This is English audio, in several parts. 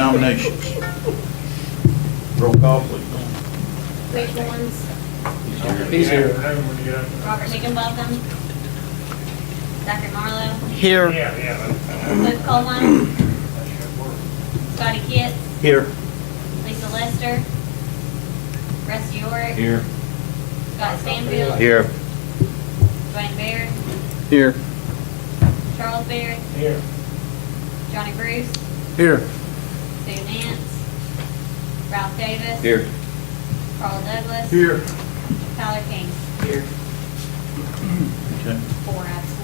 nominations. Roll call, please. Rick Owens, He's here. Robert Higginbotham, Dr. Marlowe, Here. Luke Colwine, Scotty Kitts, Here. Lisa Lester, Rusty York, Here. Scott Stanfield, Here. Dwayne Baird, Here. Charles Baird, Here. Johnny Bruce, Here. Sue Nance, Ralph Davis, Here. Carl Douglas, Here. Tyler King, Here. Okay. 4 absent.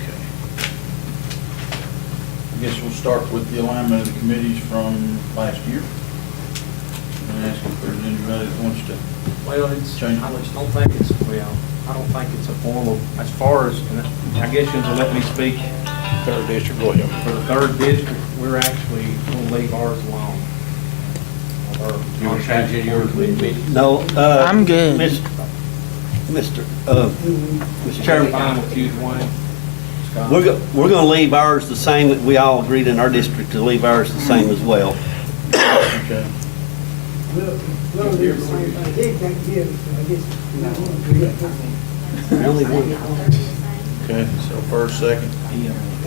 Okay. I guess we'll start with the alignment of the committees from last year. And ask if there's anybody that wants to. Well, it's, Change. I just don't think it's, well, I don't think it's a formal, as far as, and I guess you'll let me speak. Third district, go ahead. For the third district, we're actually going to leave ours alone. You want to change any of yours, Lee? No, I'm good. Mr. Chairman, Fine with you, Dwayne. Scott. we're gonna leave ours the same. We all agreed in our district to leave ours the same as well. Okay. Only one. Okay, so first, second,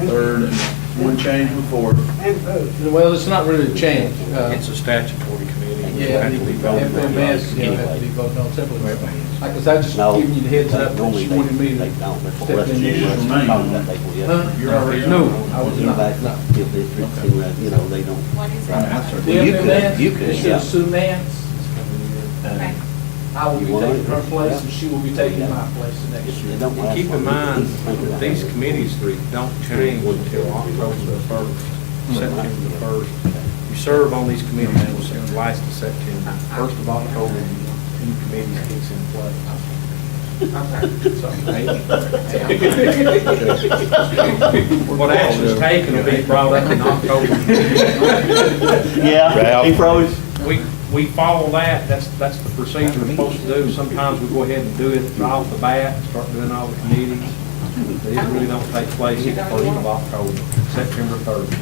third, and one change before. Well, it's not really a change. It's a statutory committee. and you Yeah, have to be voted on. FMS, yeah, have to be voted on separately. Like I said, I just No. giving you the heads up, that Normally she wanted me they to don't. That's what step rest in of the there. rest of the time that they will, yeah. Huh? You're already on. No, I was You know, not, back no. to the districts, and, you know, they don't. What is Right, that's it? our- The You could- FMS, you could, this yeah. is Sue Nance. Okay. I will be You want taking it? her place, Yeah. and she will be taking my place the next They year. don't And last keep in long. mind, Think these about it. committees don't change until October the 1st, September the 1st. You serve on these committees until the last of September. 1st of October, new committees kicks in place. What action is taken will be brought up in October. Yeah, he froze. We follow that, that's the procedure we're supposed to do. Sometimes we go ahead and do it right off the bat, start doing all the committees. But it really don't take place at the 1st of October, September 3rd.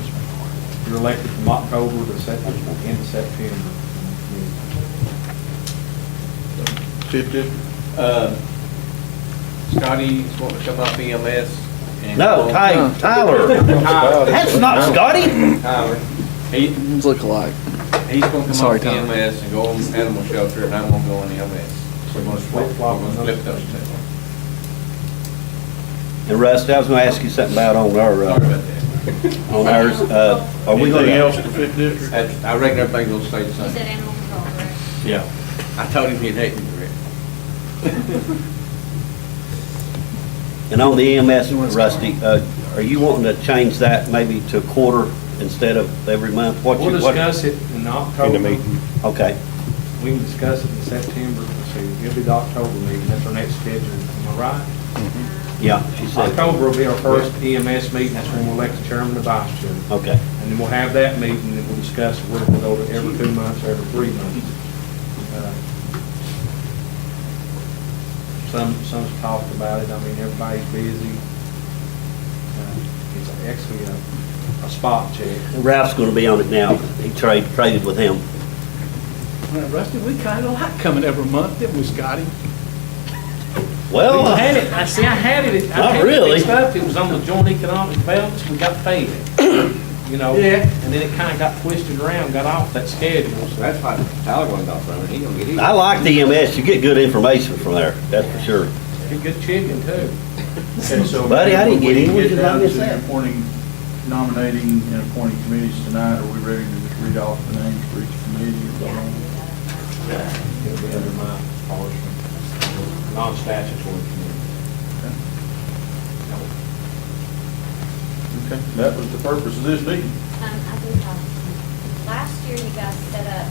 You're elected from October to September, end of September. Fifth district? Scotty's wanting to come up EMS. and No, Tyler. That's not Scotty. Tyler. He, Look alike. he's gonna come Sorry, up Tyler. EMS and go on animal shelter, and I'm gonna go on EMS. So we're gonna Flip-flop. flip those two. And Rusty, I was gonna ask you something about on our, Sorry about that. on ours, are we Anything gonna? else for fifth district? I reckon everything's gonna stay the You said same. animal control, correct? Yeah. I told him he'd hate me for it. And on the EMS, Rusty, are you wanting to change that maybe to a quarter instead of every month? What We'll you- what- discuss it in October. Okay, We can discuss it in September. Let's see, it'll be the October meeting, that's our next schedule, am I right? yeah, she said, October will be our first EMS meeting, that's when we'll elect the chairman and the vice chairman. okay. And then we'll have that meeting, and we'll discuss whether we'll go to every 2 months or every 3 months. Some's talked about it, I mean, everybody's busy. It's actually a spot check. Ralph's gonna be on it now. He traded with him. Well, Rusty, we kind of like coming every month, didn't we, Scotty? Well, I had it, I had it Not fixed really. up, it was on the joint economic development, we got paid. You know, Yeah. and then it kind of got twisted around, got off that schedule, so That's why Tyler going off from it. He gonna get his. I like the EMS. You get good information from there, that's for sure. it's good chicken too. Okay, so. Buddy, I didn't get any. When we What get did I down miss to that? appointing, nominating and appointing committees tonight, are we ready to just read off the names for each committee? or Yeah. what? It'll be under my portion, non-statutory committee. Okay, that was the purpose of this meeting. I do have, last year you guys set up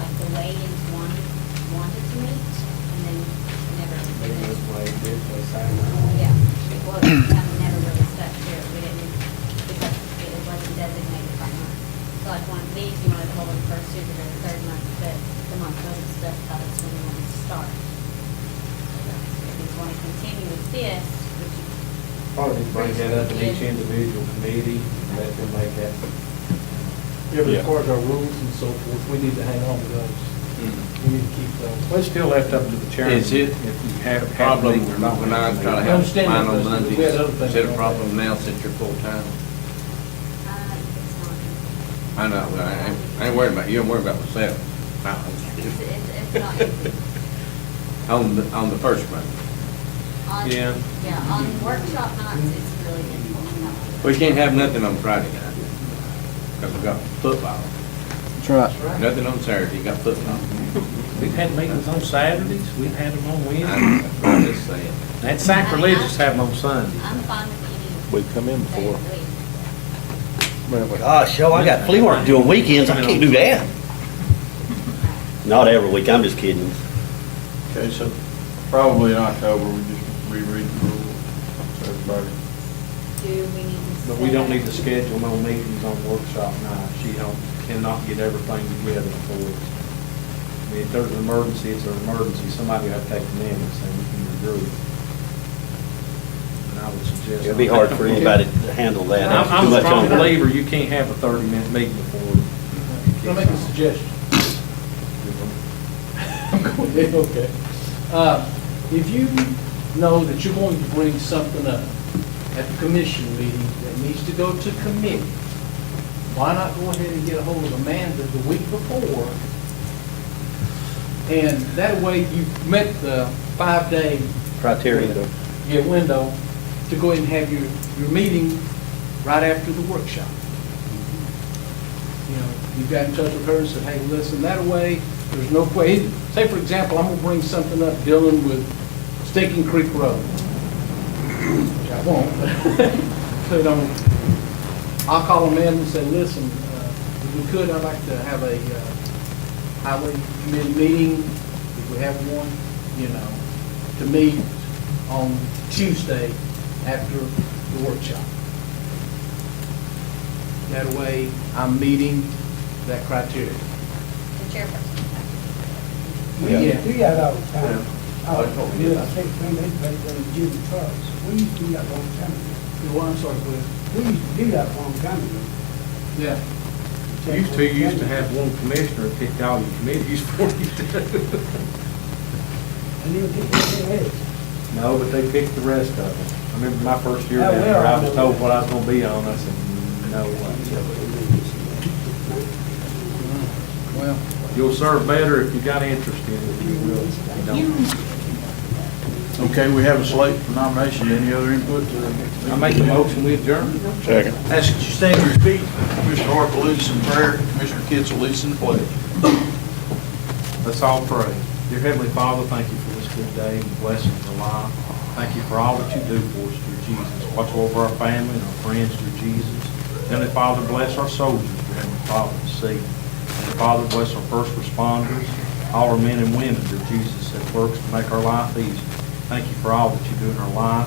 like the way-ins wanted to meet, and then never. Yeah, it was, kind of never really stuck to it, we didn't, because it wasn't designated by month. So like one of these, you wanted to hold on the first Tuesday or the third month, but the month wasn't stuck, that's when you wanted to start. If you want to continue with this, which you Probably bring that up in each individual committee, and and let them make that. Yeah, but as far as our rules and so forth, we need to hang on to those. We need to keep those. Well, it's still left up to the chairman. Is it If you have a problem meeting or not. when I try to I have understand mine that, on but Mondays? we had other things Is it a going problem on. now since you're full-time? It's not. I know, but I ain't worried about you, I'm worried about myself. It's not easy. On the first one. On- Yeah. Yeah, on workshop nights, it's really difficult. We can't have nothing on Friday night, because we got football. That's right. Nothing on Saturday, you got football. We've had meetings on Saturdays, we've had them on Wednesdays. That's what I'm just saying. That's sacrilegious to have them on Sundays. I'm fine with any. We've come in day before. of the week. Gosh, yo, I got flea market doing weekends, I can't do that. Not every week, I'm just kidding. Okay, so probably in October, we just reread the rules, so everybody. Do we need to? But we don't set- need to schedule no meetings on workshop nights. You cannot get everything together for us. I mean, if there's an emergency, it's an emergency. Somebody will have to take the minutes and we can regroup. And I would suggest. It'd be hard for anybody to handle that. That's I'm too a much strong on them. believer you can't have a 30-minute meeting before. Can I make a suggestion? Okay. If you know that you're going to bring something up at the commission meeting that needs to go to committee, why not go ahead and get a hold of Amanda the week before? And that way you've met the 5-day Criteria. window to go ahead and have your meeting right after the workshop. You know, you got in touch with her and said, hey, listen, that way, there's no way, say for example, I'm gonna bring something up dealing with Stinking Creek Road. Which I won't, so, you know, I'll call Amanda and say, listen, if we could, I'd like to have a highway committee meeting, if we have one, you know, to meet on Tuesday after the workshop. That way, I'm meeting that criteria. The chairperson. Yeah. We got all the time. I think when they played them Jimmy Trucks, we used to do that a long time ago. Well, I'm sorry, Cliff. We used to do that a long time ago. Yeah. You used to have one commissioner pick all your committees for you. And then people say, hey, No, but they picked the rest of them. I remember my first year Oh, down well, there, I I was know. told what I was gonna be on, I said, no way. Well, You'll serve better if you got interest in it, if you will. If you don't. Okay, we have a slate for nomination. Any other input to the? I make the motion, we adjourn. Second. Ask that you stand to your feet. Commissioner Harper leads in prayer. Commissioner Kitzel leads in the pledge. Let's all pray. Dear Heavenly Father, thank you for this good day and blessing of our life. Thank you for all that you do for us, dear Jesus. Watch over our family and our friends, dear Jesus. Heavenly Father, bless our soldiers, dear Heavenly Father, to see. Heavenly Father, bless our first responders, all our men and women, dear Jesus, that works to make our life easy. Thank you for all that you do in our life.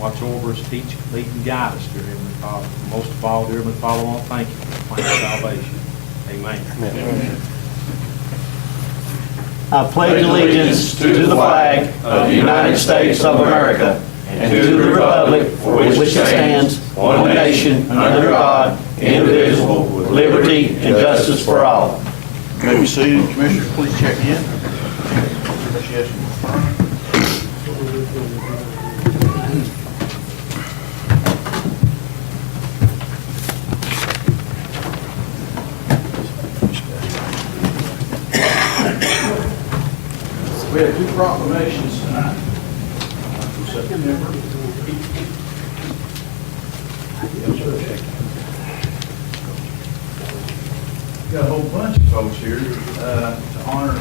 Watch over us, teach, lead, and guide us, dear Heavenly Father. Most of all, dear Heavenly Father, I want to thank you for the plan of salvation. Amen. I pledge allegiance to the flag of the United States of America and to the republic for which it stands, one nation, under God, indivisible, with liberty and justice for all. You may be seated. Commissioners, please check in. Yes. We have two proclamations tonight. For September. Got a whole bunch of folks here to honor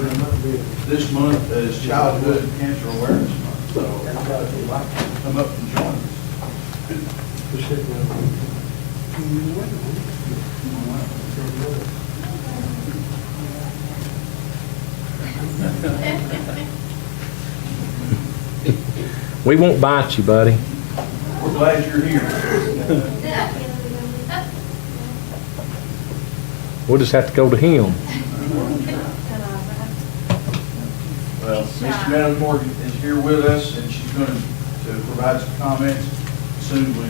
this month as Childhood Cancer Awareness Month. So everybody would like to come up and join us. We won't bite you, buddy. We're glad you're here. We'll just have to go to him. Well, Ms. Meadows Morgan is here with us, and she's going to provide some comments. Soon we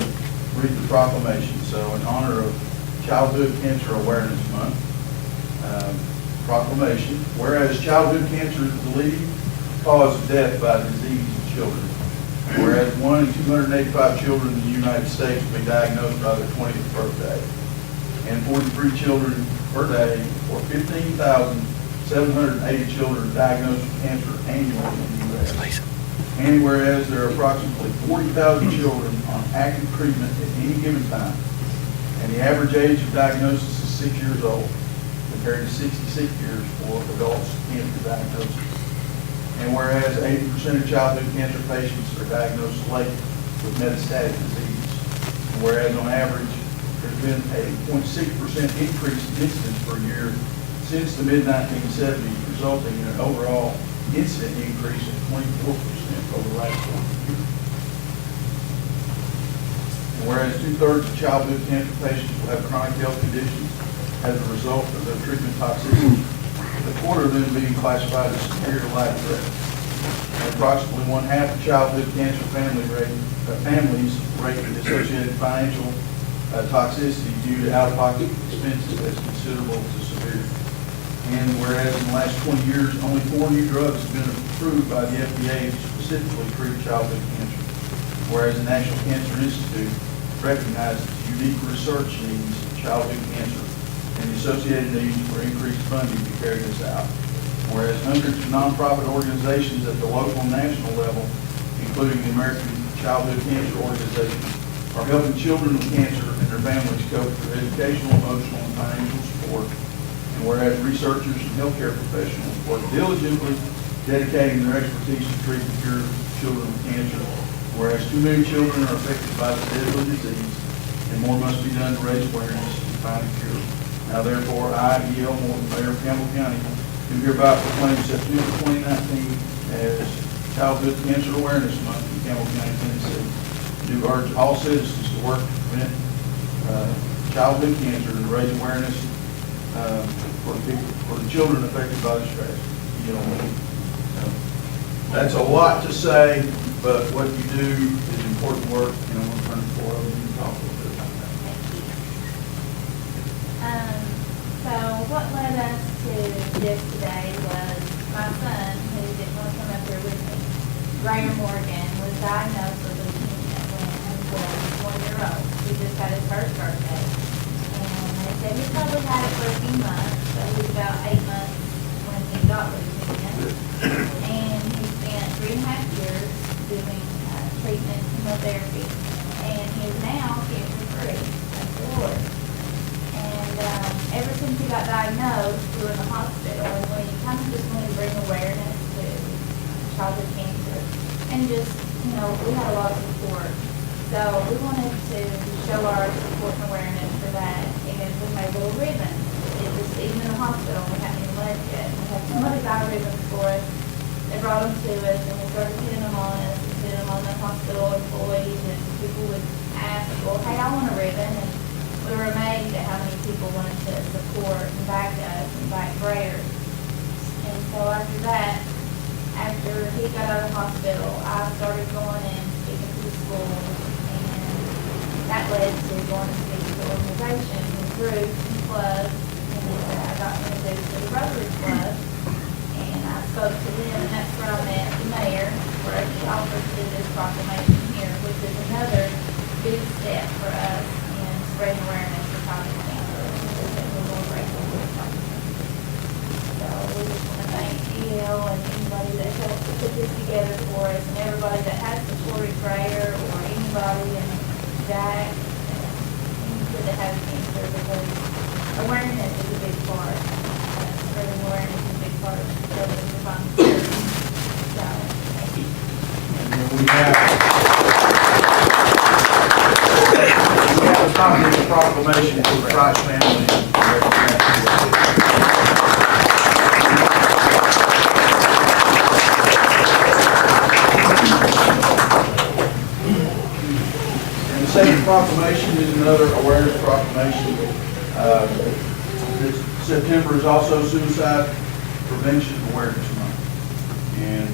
read the proclamation. So in honor of Childhood Cancer Awareness Month, proclamation, whereas childhood cancer is the leading cause of death by disease in children. Whereas 1 in 285 children in the United States will be diagnosed by their 20th birthday, and 43 children per day, or 15,780 children diagnosed with cancer annually in the U.S. And whereas there are approximately 40,000 children on active treatment at any given time, and the average age of diagnosis is 6 years old, compared to 66 years for adults cancer diagnosis. And whereas 80% of childhood cancer patients are diagnosed late with metastatic disease. And whereas on average, there's been a 0.6% increase in incidence per year since the mid-1970s, resulting in an overall incident increase of 24% over the last 20 years. And whereas 2/3 of childhood cancer patients will have chronic health conditions as a result of their treatment toxicity, with a quarter of them being classified as severe to life threatening. And approximately 1/2 of childhood cancer families rated associated financial toxicity due to out-of-pocket expenses as considerable to severe. And whereas in the last 20 years, only 4 new drugs have been approved by the FDA to specifically treat childhood cancer. Whereas the National Cancer Institute recognizes the unique research needs of childhood cancer and the associated needs for increased funding to carry this out. Whereas hundreds of nonprofit organizations at the local and national level, including the American Childhood Cancer Organization, are helping children with cancer and their families cope through educational, emotional, and financial support. And whereas researchers and healthcare professionals work diligently dedicating their expertise to treat and cure children with cancer, whereas too many children are affected by this deadly disease, and more must be done to raise awareness and find a cure. Now therefore, I, E.L. Morton, Mayor of Campbell County, do hereby proclaim September 2019 as Childhood Cancer Awareness Month in Campbell County, Tennessee. Do urge all citizens to work to prevent childhood cancer and raise awareness for the children affected by this tragedy. That's a lot to say, but what you do is important work, and I'm going to turn the floor over to you to talk a little bit about that. So what led us to this today was my son, who didn't want to come up here with me, Graham Morgan, was diagnosed with leukemia when he was 1 year old. He just had his first birthday. And they said he probably had it for a few months, but he was about 8 months when he got leukemia. And he spent 3.5 years doing treatment, chemotherapy, and he is now cancer-free. Thank the Lord. And ever since he got diagnosed, we were in the hospital, and we kind of just wanted to bring awareness to childhood cancer. And just, we had a lot of support. So we wanted to show our support and awareness for that, and we made little ribbons. It was even in the hospital, we hadn't even left yet. We had somebody buy ribbons for us. They brought them to us, and we started pinning them on us, and pinning them on the hospital employees, and people would ask, well, hey, I want a ribbon. And we were amazed at how many people wanted to support and back us and back prayers. And so after that, after he got out of the hospital, I started going and speaking to the school, and that led to going and speaking to organizations and groups and clubs, and I got introduced to the Rotary Club, and I spoke to them, and that's where I met the mayor, where he offered to do this proclamation here, which is another big step for us in spreading awareness for childhood cancer, and we're more grateful for the proclamation. So we just want to thank E.L. and anybody that helped put this together for us, and everybody that has supported prayer, or anybody, and Jack, and anybody that has cancer, because awareness is a big part. Spreading awareness is a big part of helping to find the cure. So, thank you. And then we have a copy of the proclamation for the Price family. And the second proclamation is another awareness proclamation. This September is also Suicide Prevention Awareness Month. And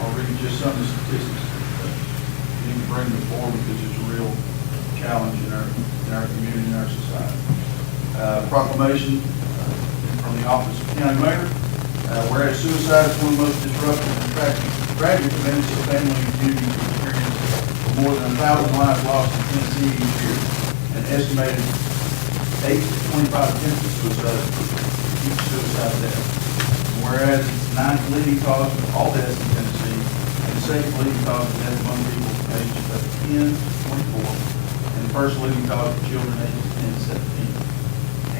I'll read just some of the statistics. You need to bring them forward because it's a real challenge in our community and our society. Proclamation from the Office of County Mayor. Whereas suicide is one of the most disruptive and tragic events of family and community experience, with more than 1,000 lives lost in Tennessee each year, an estimated 8 to 25 attempts at suicide each suicide death. Whereas it's the 9th leading cause of all deaths in Tennessee, and the 2nd leading cause of death among people aged 10 to 24, and the 1st leading cause of children aged 10 to 17.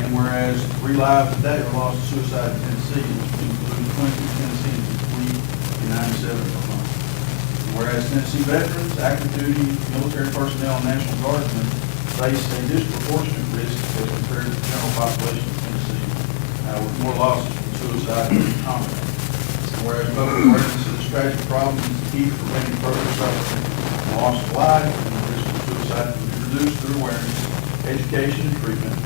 And whereas 3 lives a day are lost to suicide in Tennessee, which includes 22 Tennesseans between 97 per month. Whereas Tennessee veterans, active duty, military personnel, and National Guardsmen face a disproportionate risk as compared to the general population of Tennessee, with more losses from suicide than combat. Whereas public awareness of this tragic problem is the key to preventing further suffering and loss of life, and the risk of suicide can be reduced through awareness, education, and treatment.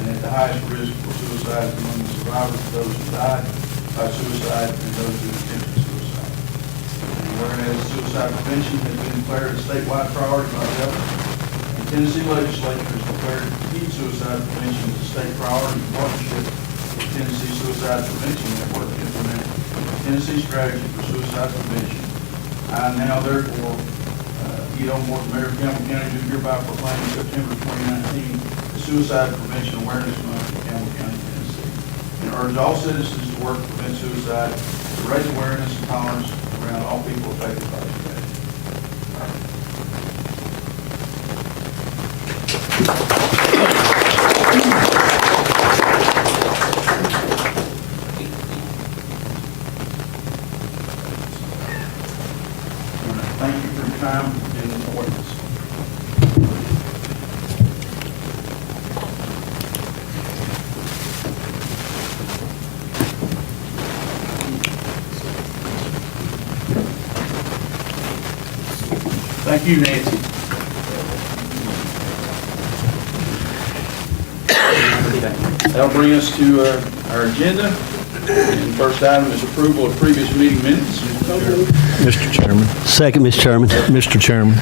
And at the highest risk for suicide is among the survivors of those who died by suicide and those who attempted suicide. And whereas suicide prevention has been declared a statewide priority by the governor, the Tennessee legislature has declared heat suicide prevention as a state priority in partnership with Tennessee Suicide Prevention Network to implement Tennessee strategy for suicide prevention. I now therefore, Edo Morton, Mayor of Campbell County, do hereby proclaim September 2019 Suicide Prevention Awareness Month in Campbell County, Tennessee, and urge all citizens to work to prevent suicide, to raise awareness and tolerance around all people affected by this tragedy. Thank you for your time and awareness. Thank you, Nancy. That'll bring us to our agenda. And first item is approval of previous meeting minutes. Mr. Chairman. Second, Mr. Chairman. Mr. Chairman,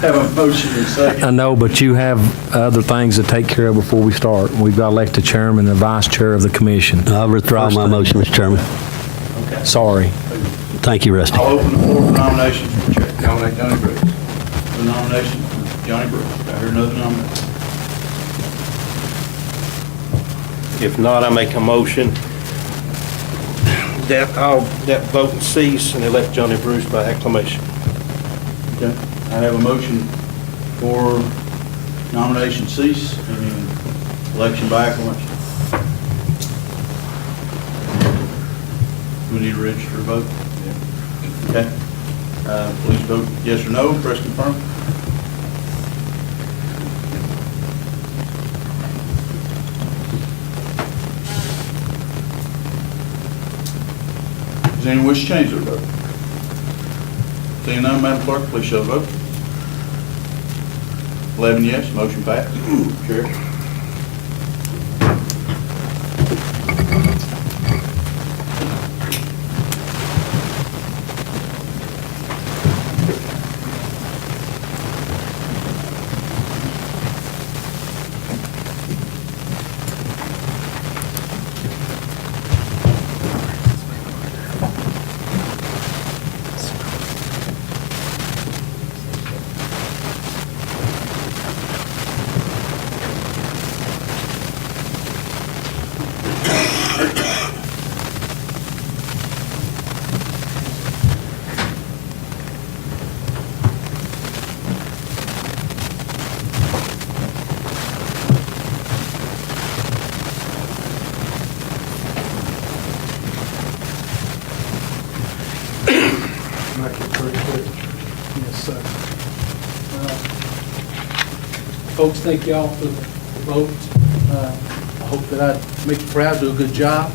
Have a motion and a second. I know, but you have other things to take care of before we start. We've got to elect the chairman and the vice chair of the commission. I'll withdraw my motion, Mr. Chairman. Okay. Sorry. Thank you, Rusty. I'll open the floor for nominations for Chair. Nominate Johnny Brooks. The nomination for Johnny Brooks. Do I hear another nomination? If not, I make a motion that vote cease and elect Johnny Bruce by acclamation. Okay. I have a motion for nomination cease and election by acclamation. Do we need to register a vote? Okay. Please vote yes or no. Press confirm. Does anyone wish to change their vote? Seeing none, Madam Clerk, please show the vote. 11 yes, motion passed. Chair. Make it pretty quick. Yes, sir. Folks, thank y'all for the vote. I hope that I make you proud, do a good job.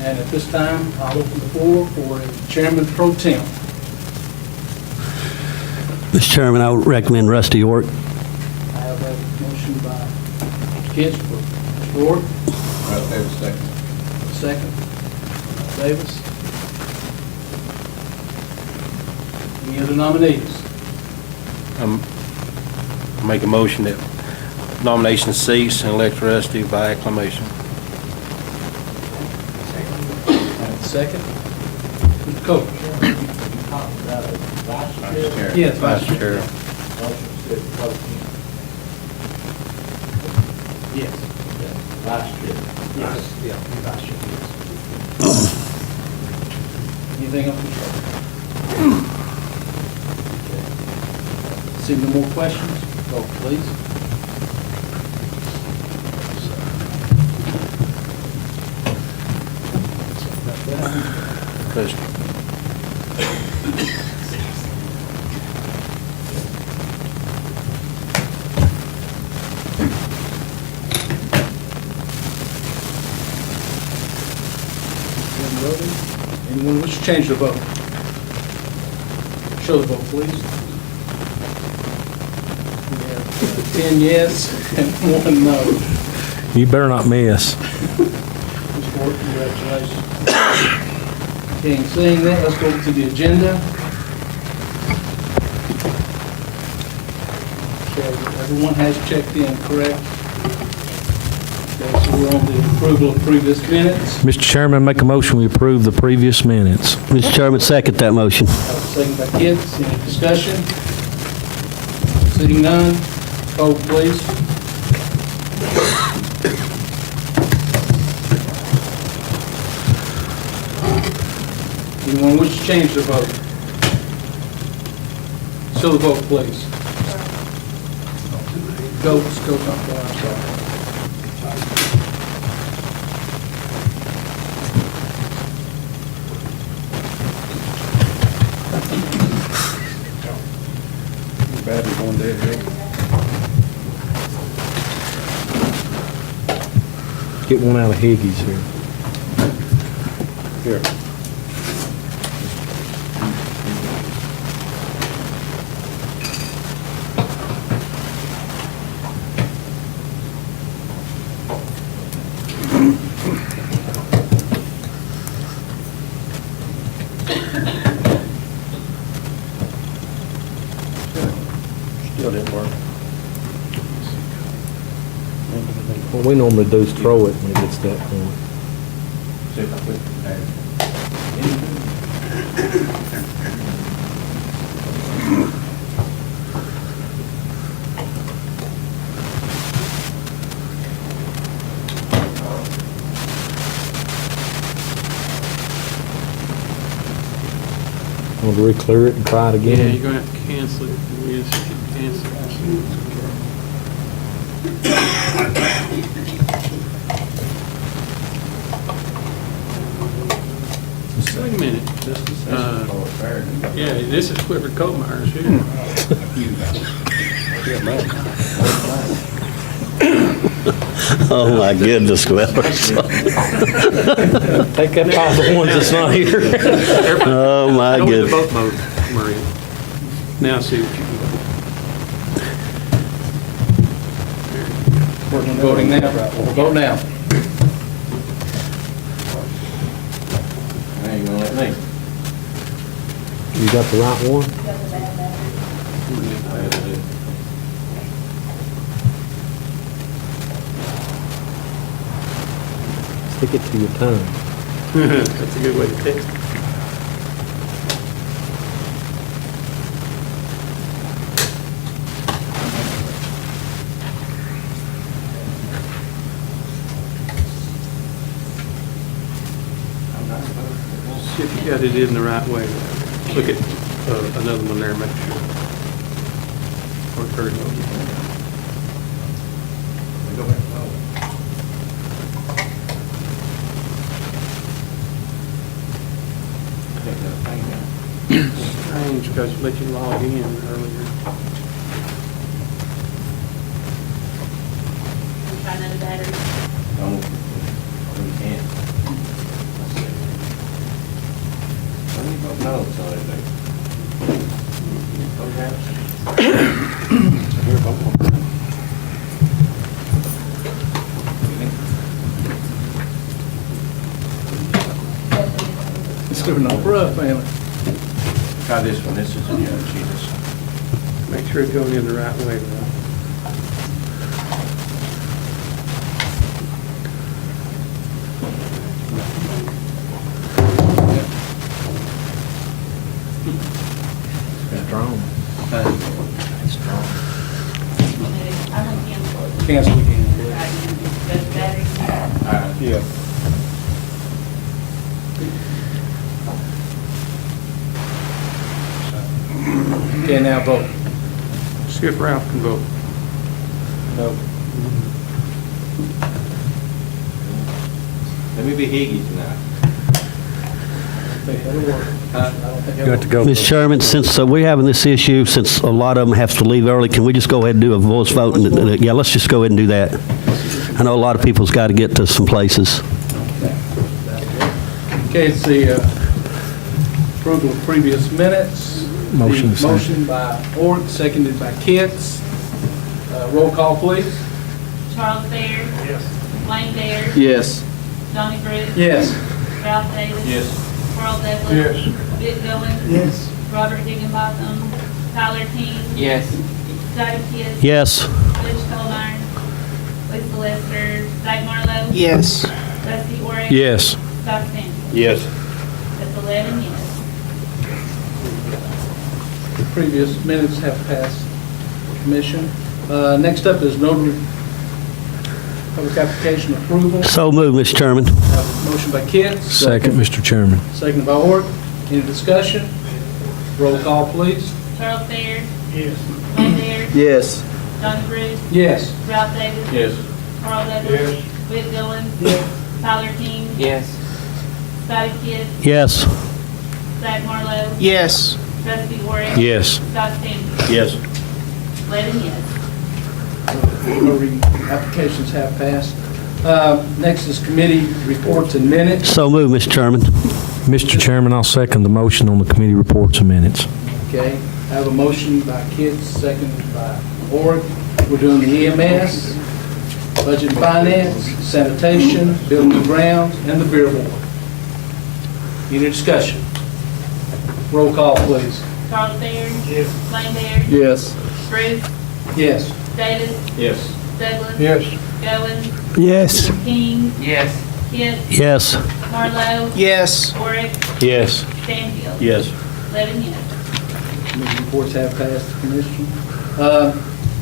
And at this time, I'll open the floor for a chairman pro tem. Mr. Chairman, I would recommend Rusty York. I have a motion by Mr. Kinch for Mr. Ward, Right there, second. second. Davis. Any other nominees? Make a motion that nominations cease and elect Rusty by acclamation. Second? Mr. Coach? Vice Chair. Yes, Vice Chair. Yes. Vice Chair. Yes. Yeah, Vice Chair, yes. Anything else, Mr. Coach? Seeing no more questions, vote please. Rusty. Anyone wish to change the vote? Show the vote, please. We have 10 yes and 1 no. You better not miss. Mr. Ford, congratulations. Okay, seeing that, let's go to the agenda. Okay, everyone has checked in, correct? Okay, so we're on the approval of previous minutes. Mr. Chairman, make a motion we approve the previous minutes. Mr. Chairman, second that motion. Second by Kits, any discussion? Seeing none, vote please. Anyone wish to change the vote? Show the vote, please. Goats, I'm sorry. Battery going dead, Get one out of Higgy's here. Here. Still didn't work. What we normally do is throw it when it gets to that point. See if I put that. Want to re-clear it and try it again? Yeah, you're gonna have to cancel it. Yes, you can cancel it. Wait a minute. Yeah, this is Clifford Colmeyer's here. Oh, my goodness, Wells. Take that off the ones that's not here. Oh, my Go into goodness. vote mode, Maria. Now see what you can do. We're voting now. We'll vote now. Now you gonna let me? You got the right one? Stick it to your tongue. That's a good way to text it. See if you got it in the right way. Look at another one there, make sure. Or third one. Go back and vote. Take that thing down. Strange, because it let you log in earlier. Try another battery. Don't, you can't. When you vote no, it's all they do. Vote yes. Here, vote one. It's doing no rough, family. Try this one, this is a, she just, Make sure it's going in the right way, Ralph. It's drawn. It's drawn. I'm gonna cancel it. Cancel again. That's better. Yeah. Okay, now vote. See if Ralph can vote. No. Let me be Higgy tonight. You have to go. Mr. Chairman, since we're having this issue, since a lot of them have to leave early, can we just go ahead and do a voice vote? Yeah, let's just go ahead and do that. I know a lot of people's got to get to some places. Okay, it's the approval of previous minutes. Motion The second. motion by Ort, seconded by Pitts. Roll call, please. Charles Baird. Yes. Blaine Baird. Yes. Johnny Bruce. Yes. Ralph Davis. Yes. Carl Douglas. Yes. Vic Goins. Yes. Robert Higginbotham. Tyler King. Yes. Scotty Kidd. Yes. Rich Colburn. Lisa Lester. Zach Marlowe. Yes. Rusty Orick. Yes. Scott Sands. Yes. That's 11 yes. The previous minutes have passed commission. Next up is notary public application approval. So moved, Mr. Chairman. Have a motion by Pitts. Second, Mr. Chairman. Seconded by Ort. Any discussion? Roll call, please. Charles Baird. Yes. Blaine Baird. Yes. Johnny Bruce. Yes. Ralph Davis. Yes. Carl Douglas. Vic Goins. Tyler King. Yes. Scotty Kidd. Yes. Zach Marlowe. Yes. Rusty Orick. Yes. Scott Sands. Yes. 11 yes. Notary applications have passed. Next is committee reports and minutes. So moved, Mr. Chairman. Mr. Chairman, I'll second the motion on the committee reports and minutes. Okay, I have a motion by Pitts, seconded by Ort. We're doing the EMS, budget and finance, sanitation, building and grounds, and the beer board. Any discussion? Roll call, please. Charles Baird. Yes. Blaine Baird. Yes. Bruce. Yes. Davis. Yes. Douglas. Yes. Goins. Yes. King. Yes. Kidd. Yes. Marlowe. Yes. Orick. Yes. Stanfield. Yes. 11 yes. Committee reports have passed the commission.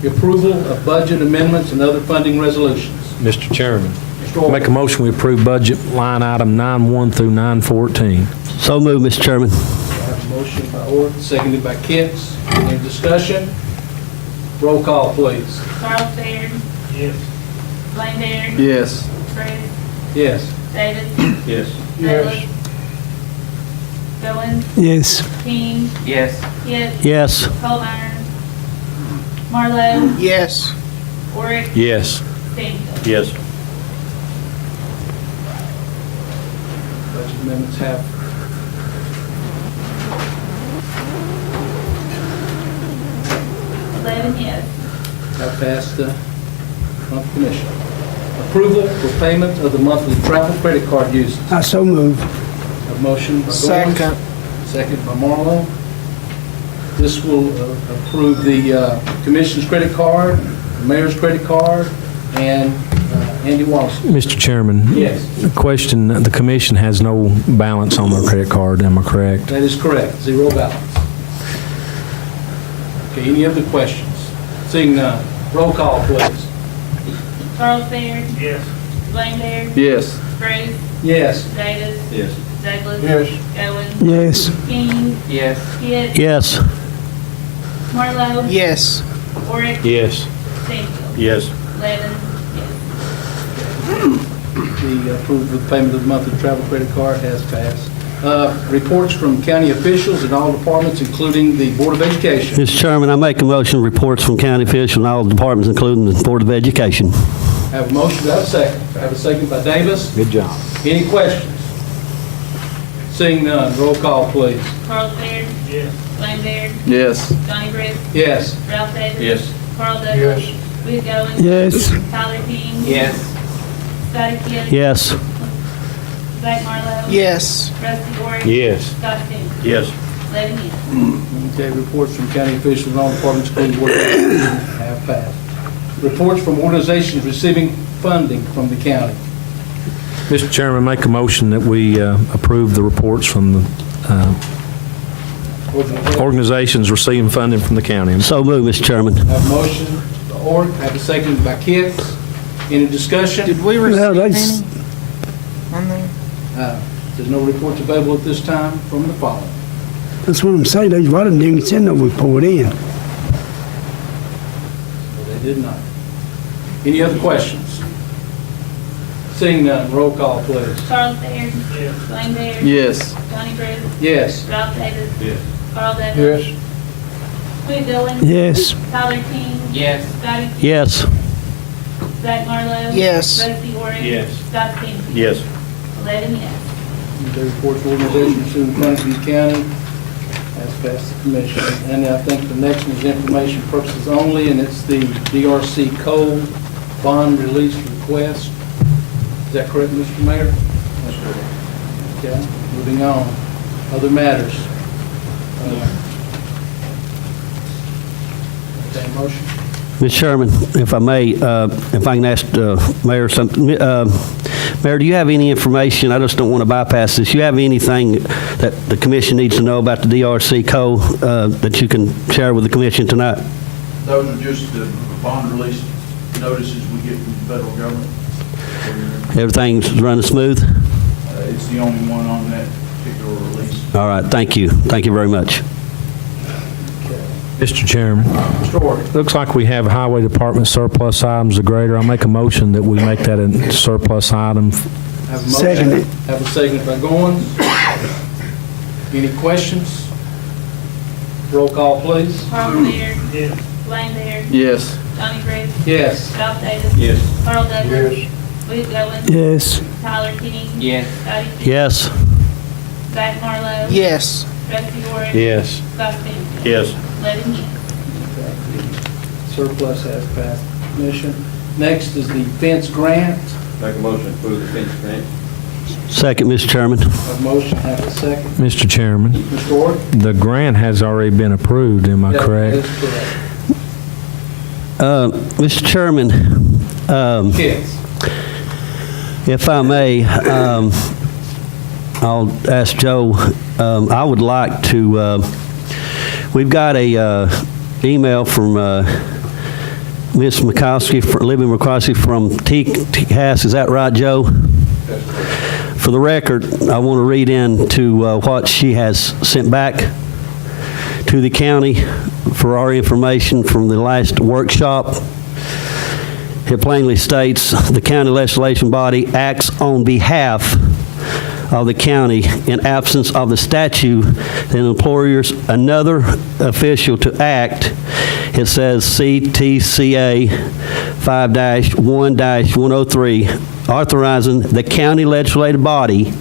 The approval of budget amendments and other funding resolutions. Mr. Chairman, Mr. Ort. make a motion we approve budget line item 9-1 through 9-14. So moved, Mr. Chairman. I have a motion by Ort, seconded by Pitts. Any discussion? Roll call, please. Charles Baird. Yes. Blaine Baird. Yes. Bruce. Yes. Davis. Yes. Douglas. Goins. Yes. King. Yes. Kidd. Yes. Colburn. Marlowe. Yes. Orick. Yes. Stanfield. Yes. Budget amendments have. Yes. Have passed the monthly commission. Approval for payment of the monthly travel credit card usage. I so move. A motion by Goins. Second. Second by Marlowe. This will approve the commission's credit card, the mayor's credit card, and Andy Wallace. Mr. Chairman. Yes. The question, the commission has no balance on their credit card, am I correct? That is correct, zero balance. Okay, any other questions? Seeing none, roll call, please. Charles Baird. Yes. Blaine Baird. Yes. Bruce. Yes. Davis. Yes. Douglas. Yes. Goins. Yes. King. Yes. Kidd. Yes. Marlowe. Yes. Orick. Yes. Stanfield. Yes. 11 yes. The approval of the payment of the monthly travel credit card has passed. Reports from county officials in all departments, including the Board of Education. Mr. Chairman, I make a motion, reports from county officials and all departments, including the Board of Education. Have a motion, do I have a second? I have a second by Davis. Good job. Any questions? Seeing none, roll call, please. Charles Baird. Yes. Blaine Baird. Yes. Johnny Bruce. Yes. Ralph Davis. Yes. Carl Douglas. Vic Goins. Yes. Tyler King. Yes. Scotty Kidd. Yes. Zach Marlowe. Yes. Rusty Orick. Yes. Scott Sands. Yes. 11 yes. Okay, reports from county officials and all departments, including board of education, have passed. Reports from organizations receiving funding from the county. Mr. Chairman, make a motion that we approve the reports from the organizations receiving funding from the county. So moved, Mr. Chairman. Have a motion, Org, have a second by Kits. Any discussion? Did we receive any on there? There's no reports available at this time from the following. That's what I'm saying, they didn't even send no report in. They did not. Any other questions? Seeing none, roll call, please. Charles Baird. Yes. Blaine Baird. Yes. Johnny Bruce. Yes. Ralph Davis. Yes. Carl Douglas. Willie Dillon. Yes. Tyler King. Yes. Scotty. Yes. Zach Marlowe. Yes. Rusty Orange. Yes. Scott Sands. Yes. 11 yes. The reports of organizations receiving funding from the county has passed the commission. And I think the next one is information purposes only, and it's the DRC Cole bond release request. Is that correct, Mr. Mayor? That's correct. Okay, moving on. Other matters? Okay, motion? Mr. Chairman, if I may, if I can ask Mayor something. Mayor, do you have any information, I just don't want to bypass this, you have anything that the commission needs to know about the DRC code that you can share with the commission tonight? Those are just the bond release notices we get from the federal government. Everything's running smooth? It's the only one on that particular release. All right, thank you. Thank you very much. Mr. Chairman, Mr. Orr. looks like we have Highway Department surplus items, the grader. I'll make a motion that we make that a surplus item. Have a motion. Second it. Have a second by Goins. Any questions? Roll call, please. Charles Baird. Yes. Blaine Baird. Yes. Johnny Bruce. Yes. Ralph Davis. Yes. Carl Douglas. Willie Dillon. Yes. Tyler King. Yes. Scotty King. Yes. Zach Marlowe. Yes. Rusty Orange. Yes. Scott Sands. Yes. 11 yes. Surplus has passed the commission. Next is the fence grant. Make a motion to approve the fence grant. Second, Mr. Chairman. A motion, have a second. Mr. Chairman, Mr. Orr? the grant has already been approved, am I That correct? is correct. Mr. Chairman, Kids. if I may, I'll ask Joe, I would like to, we've got a email from Ms. McCoskey, Libby McCoskey from TCAS, is that right, Joe? For the record, I want to read into what she has sent back to the county for our information from the last workshop. It plainly states, the county legislation body acts on behalf of the county in absence of the statute that employers another official to act. It says CTCA 5-1-103, authorizing the county legislative body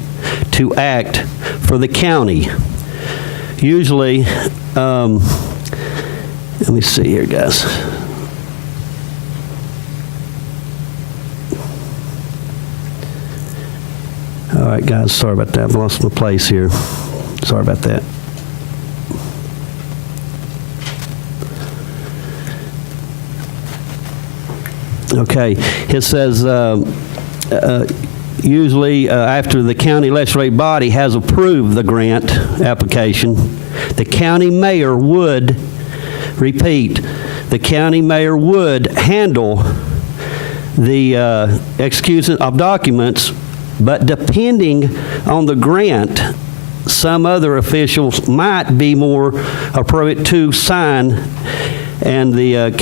to act for the county. Usually, let me see here, guys. All right, guys, sorry about that. I've lost my place here. Sorry about that. Okay, it says usually after the county legislative body has approved the grant application, the county mayor would, repeat, the county mayor would handle the execution of documents, but depending on the grant, some other officials might be more appropriate to sign, and the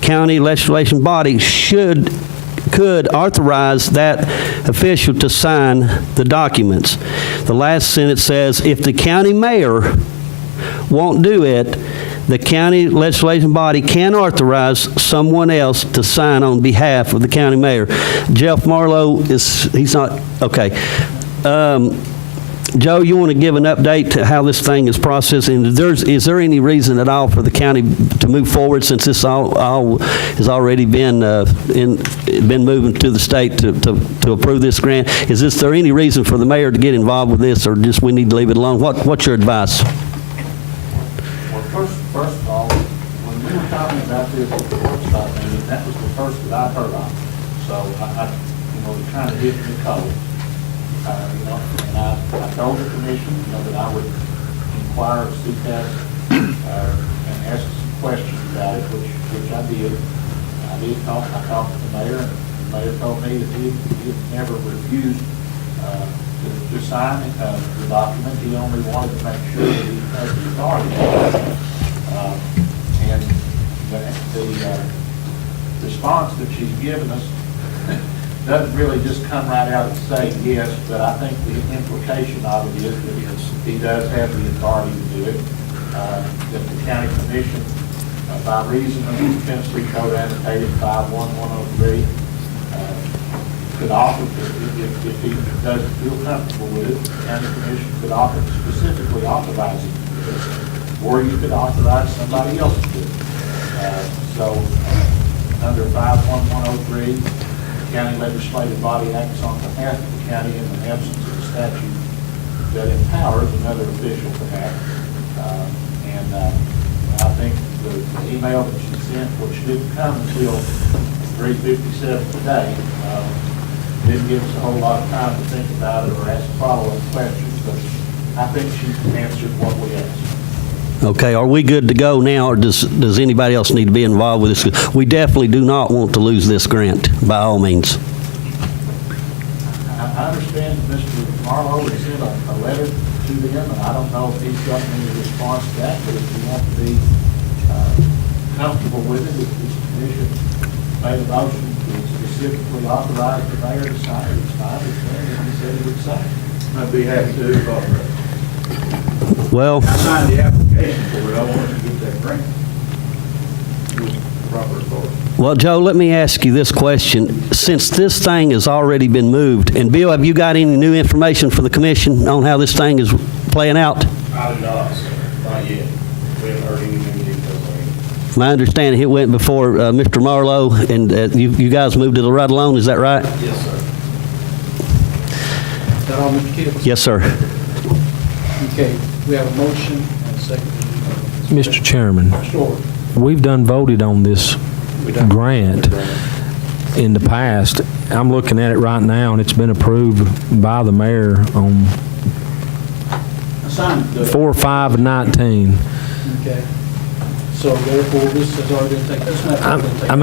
county legislation body could authorize that official to sign the documents. The last sentence says, if the county mayor won't do it, the county legislation body can authorize someone else to sign on behalf of the county mayor. Jeff Marlowe he's not, okay. Joe, you want to give an update to how this thing is processed? And is there any reason at all for the county to move forward since this all has already been been moving to the state to approve this grant? Is there any reason for the mayor to get involved with this, or just we need to leave it alone? What's your advice? Well, first of all, when we were talking about this at the workshop meeting, that was the first that I heard of. So I it kind of hit me cold. And I told the commission, that I would inquire of CCAS and ask some questions about it, which I did. I talked to the mayor, and the mayor told me that he had never refused to sign the document. He only wanted to make sure that he had the authority. And the response that she's given us doesn't really just come right out and say yes, but I think the implication of it is that he does have the authority to do it. That the county commission, by reason of the Tennessee Code annotated 51103, could offer, if he doesn't feel comfortable with it, the county commission could offer, specifically authorize him to do it, or you could authorize somebody else to do it. So under 51103, the county legislative body acts on behalf of the county in the absence of a statute that empowers another official to act. And I think the email that she sent, which didn't come until 3:57 today, didn't give us a whole lot of time to think about it or ask follow-up questions, but I think she answered what we asked. Okay, are we good to go now, or does anybody else need to be involved with this? We definitely do not want to lose this grant, by all means. I understand that Mr. Marlowe has sent a letter to them, and I don't know if he's got any response to that, but if you want to be comfortable with it, if this commission made a motion to specifically authorize the mayor to sign it, it's fine, it's there, and he said he would sign it. I'd be happy to authorize. Well, I signed the application for it, I wanted to get that grant. With proper authority. well, Joe, let me ask you this question. Since this thing has already been moved, and Bill, have you got any new information for the commission on how this thing is playing out? I do not, sir, not yet. We haven't heard any new details. My understanding, it went before Mr. Marlowe, and you guys moved it right along, is that right? Yes, sir. Is that all, Mr. Kittle? Yes, sir. Okay, we have a motion and a second. Mr. Chairman, Sure. we've done voted on this grant in the past. I'm looking at it right now, and it's been approved by the mayor on I signed the 4/5/19. Okay. So therefore, this has already been taken. It's not already been taken. I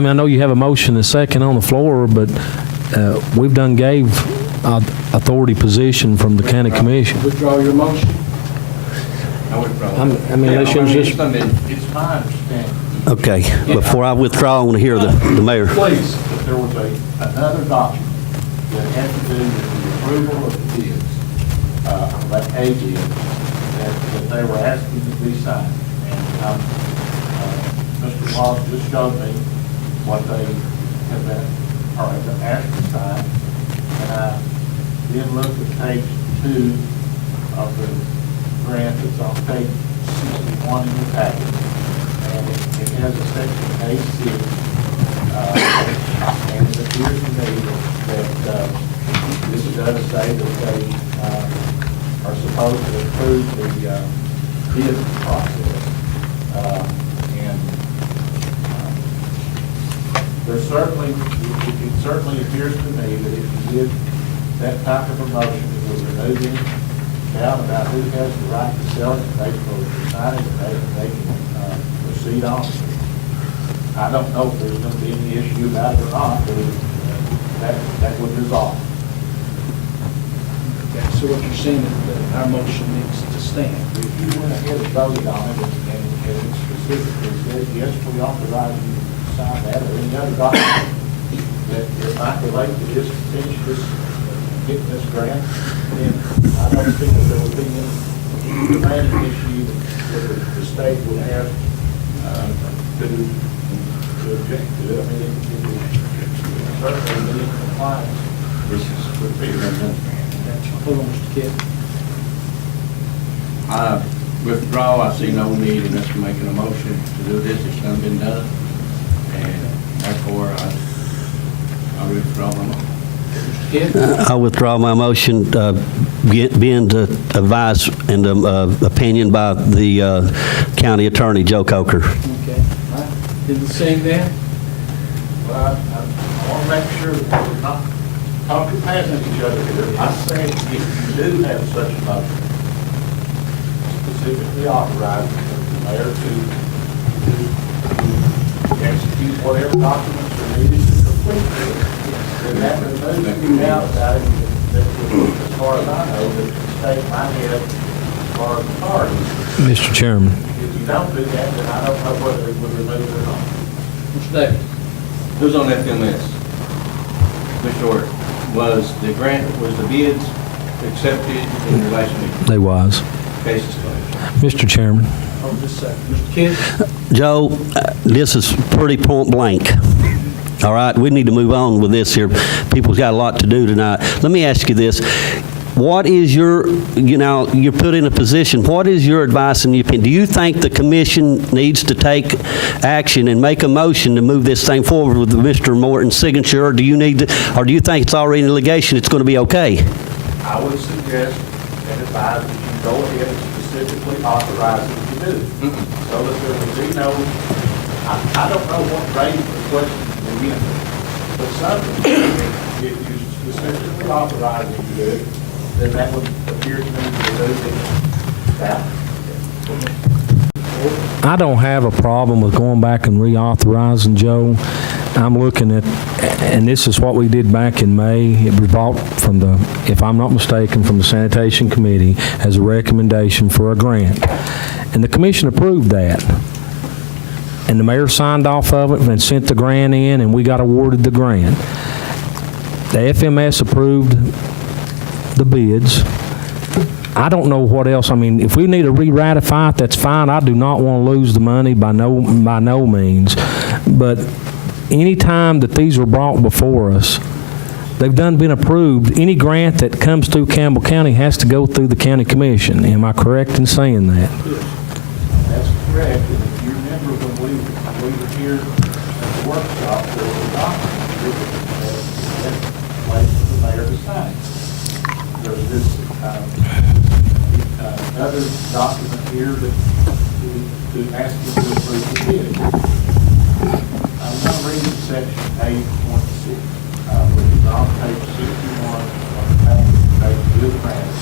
mean, I know you have a motion, a second on the floor, but we've done gave authority position from the county commission. Withdraw your motion. I mean, they should just, It's my understanding. Okay, before I withdraw, I want to hear the mayor. Please, if there was another document that had to do with the approval of the bids, that A bid, that they were asking to be signed. And Mr. Wallace just showed me what they have been, or have been asked to sign. And I then looked at page 2 of the grant that's on page 61 in the packet. And it has a section A6, and it appears to me that this does say that they are supposed to approve the bid process. And there's certainly, it certainly appears to me that if you did that type of a motion, it would remove any doubt about who has the right to sell it, they will sign it, and they can proceed on. I don't know if there's going to be any issue about it or not, but that would resolve. Okay, so what you're saying is that our motion needs to stand. If you went ahead and voted on it, and it specifically says, yes, we authorize you to sign that, or any other document that might relate to this, getting this grant, then I don't think that there would be any demanding issue that the state would have to object to. I mean, it would certainly be in compliance with FEMA. Hold on, Mr. Kidd. I withdraw, I see no need in us making a motion to do this, it's done been done, and therefore I withdraw my motion. Mr. Kidd? I withdraw my motion, being advised and opinion by the county attorney, Joe Coker. Okay. All right. Did the same that? Well, I want to make sure that we're not talking past each other here. I say if you do have such a motion, specifically authorizing the mayor to execute whatever documents are needed to complete it, then that removes any doubt about it, that as far as I know, that the state might have as far as authorities. Mr. Chairman. If you don't do that, then I don't know whether it would remove it or not. Mr. Davis? Who's on FMS? Mr. Orr, was the bids accepted in relation to They was. cases closed? Mr. Chairman. Hold just a second. Mr. Kidd? Joe, this is pretty point blank. All right, we need to move on with this here. People's got a lot to do tonight. Let me ask you this. What is your, you're put in a position, what is your advice and your opinion? Do you think the commission needs to take action and make a motion to move this thing forward with Mr. Morton's signature, or do you think it's already in litigation, it's going to be okay? I would suggest and advise that you go ahead and specifically authorize it to do, so that there would be no, I don't know what raised the question again, but something, if you specifically authorize it to do it, then that would appear to me to remove it. I don't have a problem with going back and reauthorizing, Joe. I'm looking at, and this is what we did back in May. It was brought from the, if I'm not mistaken, from the Sanitation Committee as a recommendation for a grant. And the commission approved that. And the mayor signed off of it and sent the grant in, and we got awarded the grant. The FMS approved the bids. I don't know what else. I mean, if we need to re-ratify it, that's fine. I do not want to lose the money by no means. But any time that these were brought before us, they've been approved. Any grant that comes through Campbell County has to go through the county commission. Am I correct in saying that? That's correct. And if you remember when we were here at the workshop, there was a document that placed for the mayor to sign. There's this other document here that to ask you to approve the bid. I'm going to read section 8.6, which is on page 61 of the page of the grant.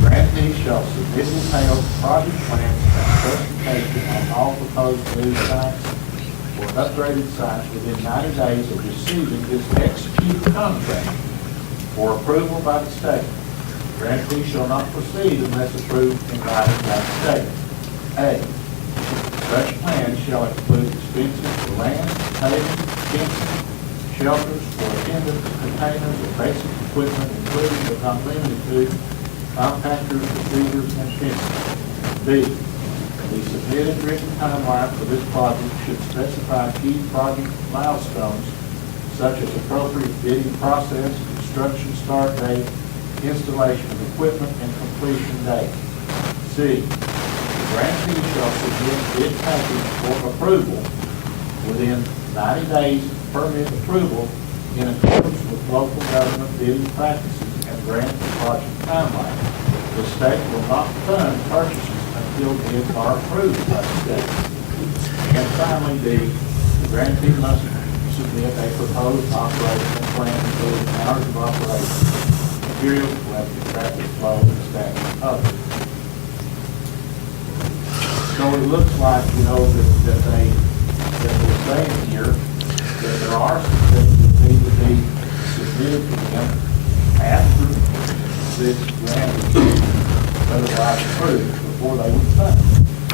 Grantee shall submit detailed project plans and specification on all proposed new sites or upgraded sites within 90 days of receiving this executed contract for approval by the state. Grantee shall not proceed unless approved in writing by the state. A, such plans shall include expenses for land, paving, fencing, shelters for attendants, containers, and basic equipment, including but not limited to compactors, receivers, and fencing. B, the submitted written timeline for this project should specify key project milestones such as appropriate bidding process, construction start date, installation of equipment, and completion date. C, the grantee shall submit bid package for approval within 90 days of permit approval in accordance with local government bidding practices and grant project timeline. The state will not fund purchases until bids are approved by the state. And finally, D, the grantee must submit a proposed operational plan including hours of operation, materials collected, traffic flow, and staffing others. So it looks like, that they're saying here that there are some things that need to be submitted to them after this grant is otherwise approved before they would fund.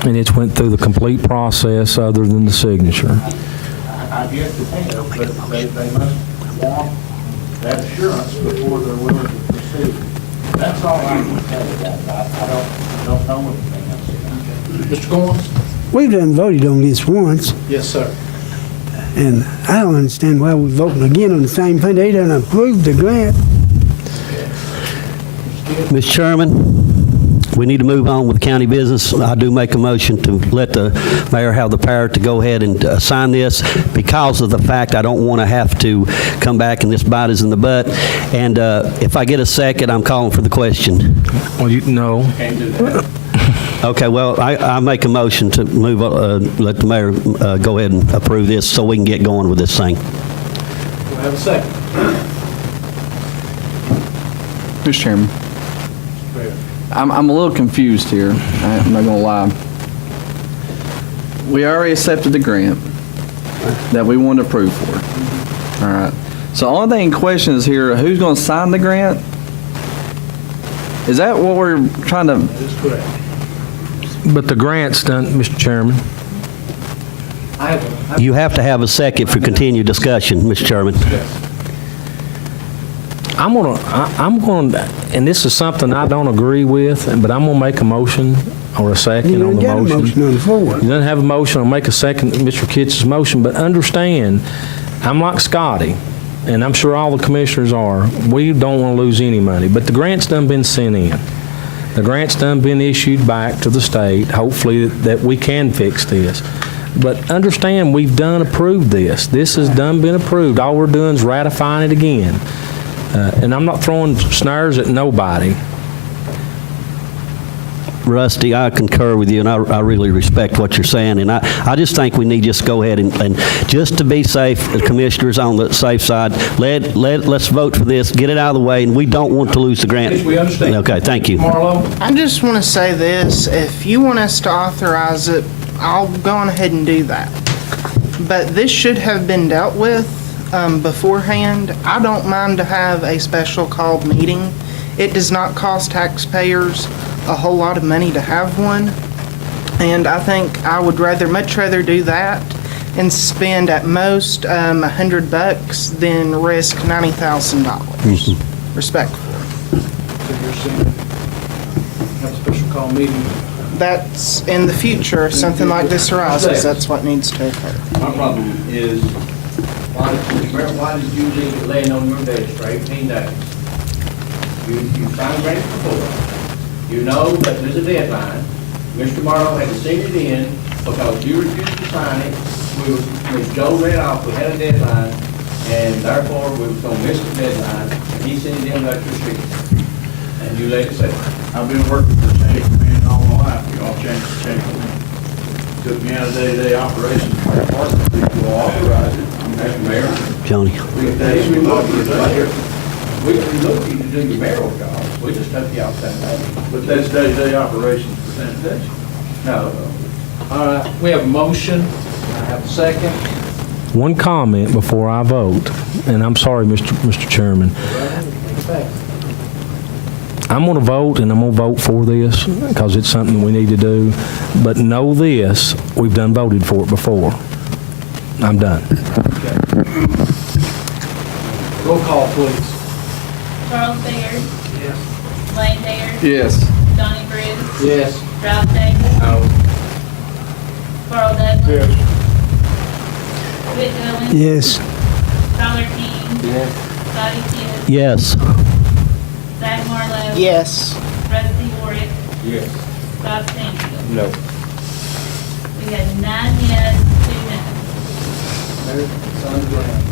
And it's went through the complete process other than the signature. I guess it has, but they must want that assurance before they're willing to proceed. That's all I can tell you about that. I don't know anything else. Mr. Goins? We've done voted on this once, Yes, sir. and I don't understand why we're voting again on the same thing. They done approved the grant. Mr. Chairman, we need to move on with county business. I do make a motion to let the mayor have the power to go ahead and sign this because of the fact I don't want to have to come back and this bite us in the butt. And if I get a second, I'm calling for the question. Well, no. Can't do that. Okay, well, I make a motion to move, let the mayor go ahead and approve this so we can get going with this thing. Do I have a second? Mr. Chairman, I'm a little confused here. I'm not gonna lie. We already accepted the grant that we wanted to approve for. All right. So the only thing in question is here, who's gonna sign the grant? Is that what we're trying to? That is correct. But the grant's done, Mr. Chairman. You have to have a second for continued discussion, Mr. Chairman. I'm gonna, and this is something I don't agree with, but I'm gonna make a motion or a second on the motion. You got a motion on the floor. You don't have a motion, I'll make a second, Mr. Kitz's motion, but understand, I'm like Scotty, and I'm sure all the commissioners are, we don't want to lose any money, but the grant's done been sent in. The grant's done been issued back to the state, hopefully that we can fix this. But understand, we've done approved this. This has done been approved. All we're doing is ratifying it again. And I'm not throwing snares at nobody. Rusty, I concur with you, and I really respect what you're saying. And I just think we need to just go ahead and just to be safe, the commissioners on the safe side, let's vote for this, get it out of the way, and we don't want to lose the grant. Yes, we understand. Okay, thank you. Marlo? I just want to say this, if you want us to authorize it, I'll go on ahead and do that. But this should have been dealt with beforehand. I don't mind to have a special called meeting. It does not cost taxpayers a whole lot of money to have one. And I think I would much rather do that and spend at most $100 than risk $90,000. Respectfully. So you're saying have a special call meeting? That's in the future, if something like this arises, that's what needs to occur. My problem is, why did you leave it laying on your desk for 18 days? You signed grants before. You know that there's a deadline. Mr. Marlowe had to send it in because you refused to sign it. Ms. Joe read off, we had a deadline, and therefore we was gonna miss the deadline, and he sent it in without your signature. And you let it sit. I've been working for Change Command all my life. You all changed the Change Command. Took me out of day-to-day operations. People authorize it. I'm happy mayor. Johnny. We looked you to do your mayoral job, we just took you out that day. But that's day-to-day operations for sanitation. No. All right, we have a motion. I have a second. One comment before I vote, and I'm sorry, Mr. Chairman. I'm going to vote, and I'm going to vote for this because it's something we need to do. But know this, we've done voted for it before. I'm done. Roll call, please. Charles Baird, Yes. Lane Baird, Yes. Johnny Bruce, Yes. Ralph Davis, No. Carl Douglas, Whit Dillon, Yes. Tyler King, Yes. Scotty Kidd, Yes. Zach Marlowe, Yes. Rusty Warrick, Yes. Scott Stanfield. No. We had 9 yes, 2 no. Mayor, sign the grant.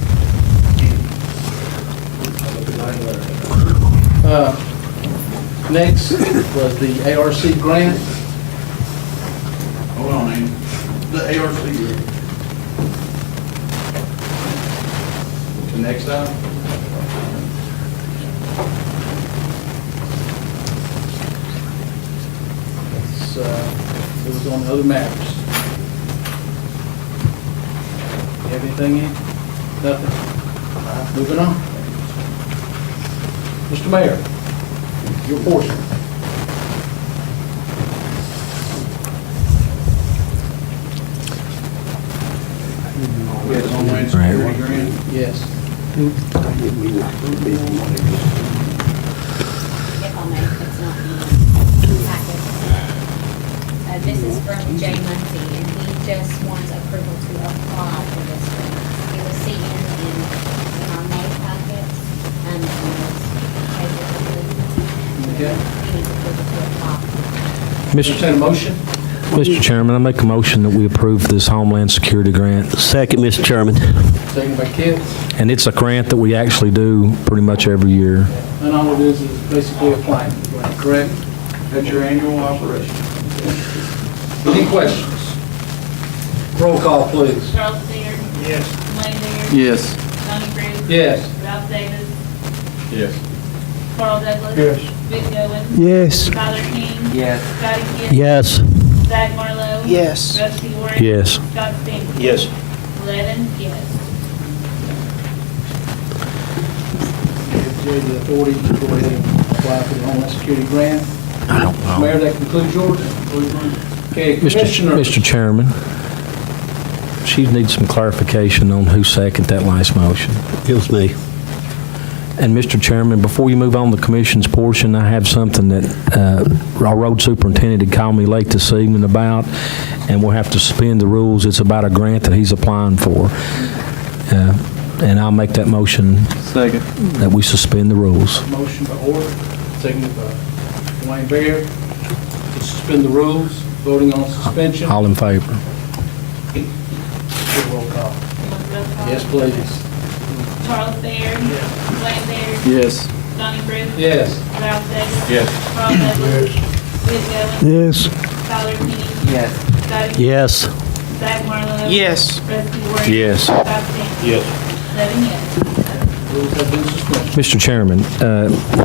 Next was the ARC grant. Hold on, Andy. The ARC group. The next item? It was on other matters. You have anything in? Nothing? All right, moving on. Mr. Mayor, your portion. Yes, Homeland Security grant. Yes. If I may, it's not in the packet. This is from Jay Muncy, and he just wants approval to apply for this grant. It was seen in our May packet, and it was. Okay. Entertain a motion? Mr. Chairman, I make a motion that we approve this Homeland Security grant. Second, Mr. Chairman. Second by Kent. And it's a grant that we actually do pretty much every year. And all it is basically applying, correct? That's your annual operation. Any questions? Roll call, please. Charles Beard. Yes. Wayne Beard. Yes. Donnie Bruce. Yes. Ralph Davis. Yes. Carl Douglas. Yes. Vic Goins. Yes. Tyler King. Yes. Scotty Kent. Yes. Zach Marlowe. Yes. Rusty Warren. Yes. Scott Sands. Yes. 11 yes. Give Jay the authority to go ahead and apply for the Homeland Security grant. I don't know. Mayor, that concludes yours? Okay, Commissioner. Mr. Chairman, she needs some clarification on who seconded that last motion. It was me. And Mr. Chairman, before you move on to the commission's portion, I have something that our road superintendent had called me late this evening about, and we'll have to suspend the rules. It's about a grant that he's applying for. And I'll make that motion Second. that we suspend the rules. Motion by Orr, seconded by Wayne Beard, to suspend the rules, voting on suspension. All in favor? Roll call. Roll call. Yes, please. Charles Beard. Wayne Beard. Yes. Donnie Bruce. Yes. Ralph Davis. Yes. Carl Douglas. Vic Goins. Yes. Tyler King. Yes. Scotty. Yes. Zach Marlowe. Yes. Rusty Warren. Yes. Scott Sands. Yes. 7 yes. Rules have been suspended. Mr. Chairman,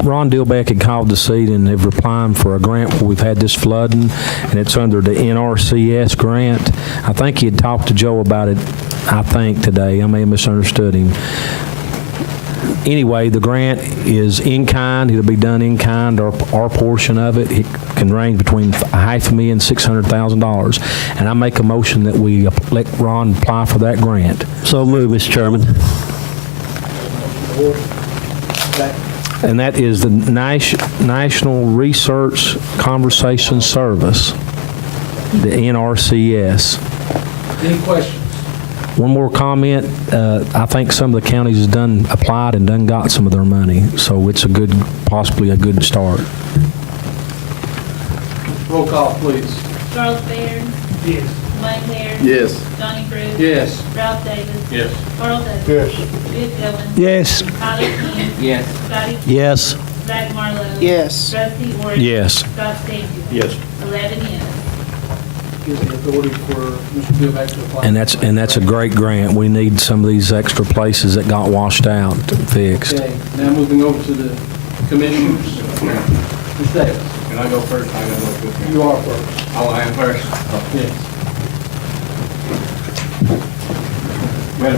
Ron Dillbeck had called this evening and they've applying for a grant where we've had this flooding, and it's under the NRCS grant. I think he had talked to Joe about it, I think, today. I may have misunderstood him. Anyway, the grant is in kind. It'll be done in kind, or our portion of it. It can range between $500,000 and $600,000. And I make a motion that we let Ron apply for that grant. So moved, Mr. Chairman. And that is the National Research Conversation Service, the NRCS. Any questions? One more comment. I think some of the counties has done applied and done got some of their money, so it's possibly a good start. Roll call, please. Charles Beard. Yes. Wayne Beard. Yes. Donnie Bruce. Yes. Ralph Davis. Yes. Carl Douglas. Yes. Vic Goins. Yes. Tyler King. Yes. Scotty. Yes. Zach Marlowe. Yes. Rusty Warren. Yes. Scott Sands. Yes. 11 yes. Gives the authority for Mr. Dillbeck to apply. And that's a great grant. We need some of these extra places that got washed out fixed. Okay, now moving over to the commissioners. Ms. Davis, Can I go first? I gotta go first. you are first. Oh, I am first. Yes. Can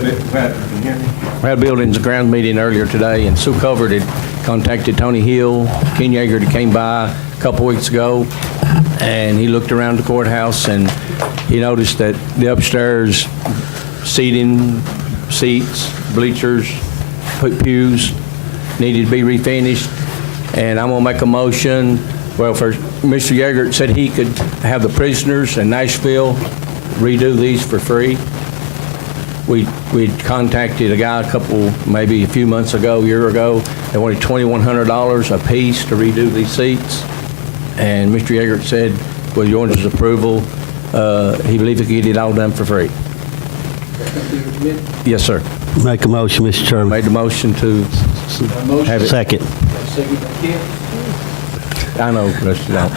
you hear me? We had a buildings and grounds meeting earlier today, and Sue Covert had contacted Tony Hill, Ken Yeager, that came by a couple weeks ago, and he looked around the courthouse, and he noticed that the upstairs seating, seats, bleachers, pews needed to be refinished, and I'm gonna make a motion. Well, first, Mr. Yeager said he could have the prisoners in Nashville redo these for free. We contacted a guy maybe a few months ago, a year ago. They wanted $2,100 a piece to redo these seats. And Mr. Yeager said, with your Orange's approval, he believed he could get it all done for free. Yes, sir. Make a motion, Mr. Chairman. Made the motion to have it. Second. Second by Kent. I know, Mr. Down.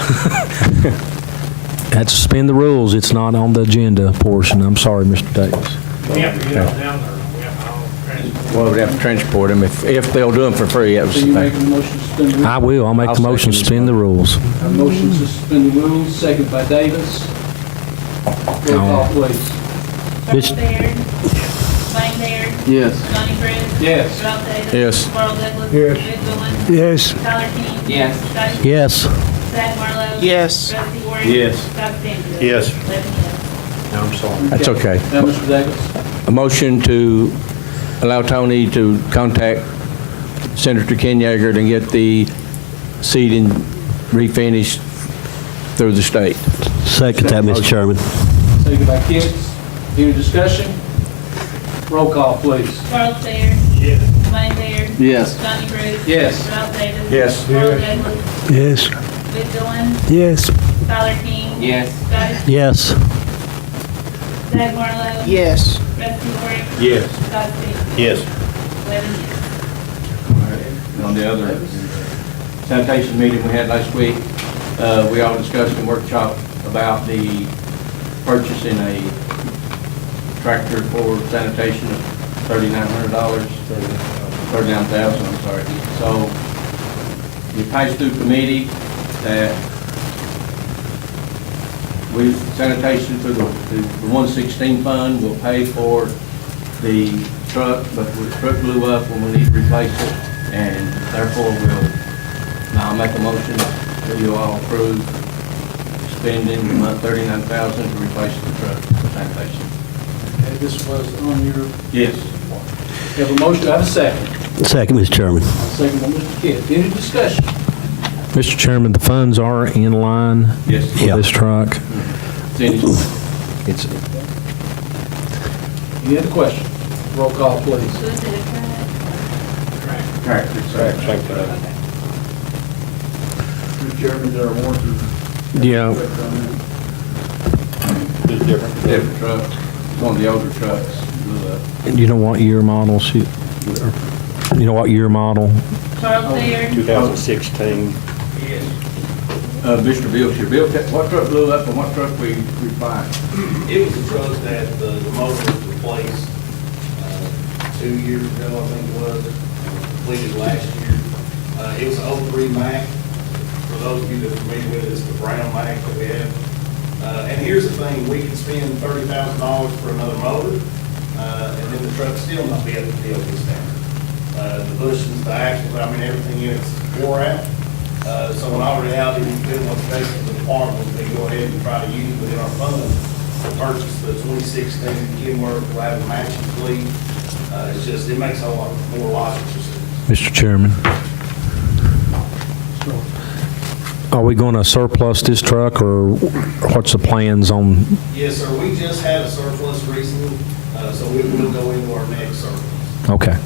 Had to suspend the rules. It's not on the agenda portion. I'm sorry, Mr. Davis. We have to get them down there. We have to all transport. Well, we'd have to transport them if they'll do them for free. That was So the you thing. making the motion to suspend the rules? I will. I'll make the motion to suspend the rules. A motion to suspend the rules, second by Davis. Roll call, please. Charles Beard. Wayne Beard. Yes. Donnie Bruce. Yes. Ralph Davis. Yes. Carl Douglas. Yes. Vic Goins. Yes. Tyler King. Yes. Scotty. Yes. Zach Marlowe. Yes. Rusty Warren. Yes. Scott Sands. Yes. 11 yes. I'm sorry. That's okay. Now, Mr. Davis. A motion to allow Tony to contact Senator Ken Yeager to get the seating refinished through the state. Second that, Mr. Chairman. Second by Kent. Any discussion? Roll call, please. Charles Beard. Yes. Wayne Beard. Yes. Donnie Bruce. Yes. Ralph Davis. Yes. Carl Douglas. Yes. Vic Goins. Yes. Tyler King. Yes. Scotty, Yes. Zach Marlowe. Yes. Rusty York. Yes. Scott Stevens. Yes. 11 yes. On the other sanitation meeting we had last week, we all discussed in workshop about the purchasing a tractor for sanitation of $3,900, $39,000, I'm sorry. So we passed through committee that we, sanitation through the 116 fund will pay for the truck, but the truck blew up when we need to replace it, and therefore we'll, now I'll make a motion that you all approve spending $39,000 to replace the truck for sanitation. Okay, this was on your, Yes. you have a motion, I have a second. Second, Mr. Chairman. A second by Mr. Kidd. Any discussion? Mr. Chairman, the funds are in line Yes. for this truck. Any It's, Any other questions? Roll call, please. So is it a tractor? Mr. Chairman, there are warranty. yeah, Different truck, one of the older trucks blew up. you know what year model she, you know what year model? Charles Thayer. 2016. Mr. Bill, Bill, what truck blew up and what truck we replied? It was a truck that the motor was replaced 2 years ago, I think it was, completed last year. It was an 03 Mack. For those of you that are familiar with it, it's the brown Mack that we have. And here's the thing, we could spend $30,000 for another motor, and then the truck still not be able to deal with standard. The bushings, the axles, I mean, everything in it's wore out. So in all reality, we've been what's best for the department, we go ahead and try to use it within our funds to purchase the 2016 Kenworth, we'll have a matching fleet. It's just, it makes a lot more logical sense. Mr. Chairman, are we going to surplus this truck, or what's the plans on? Yes, sir, we just had a surplus recently, so we will go into our next surplus. Okay.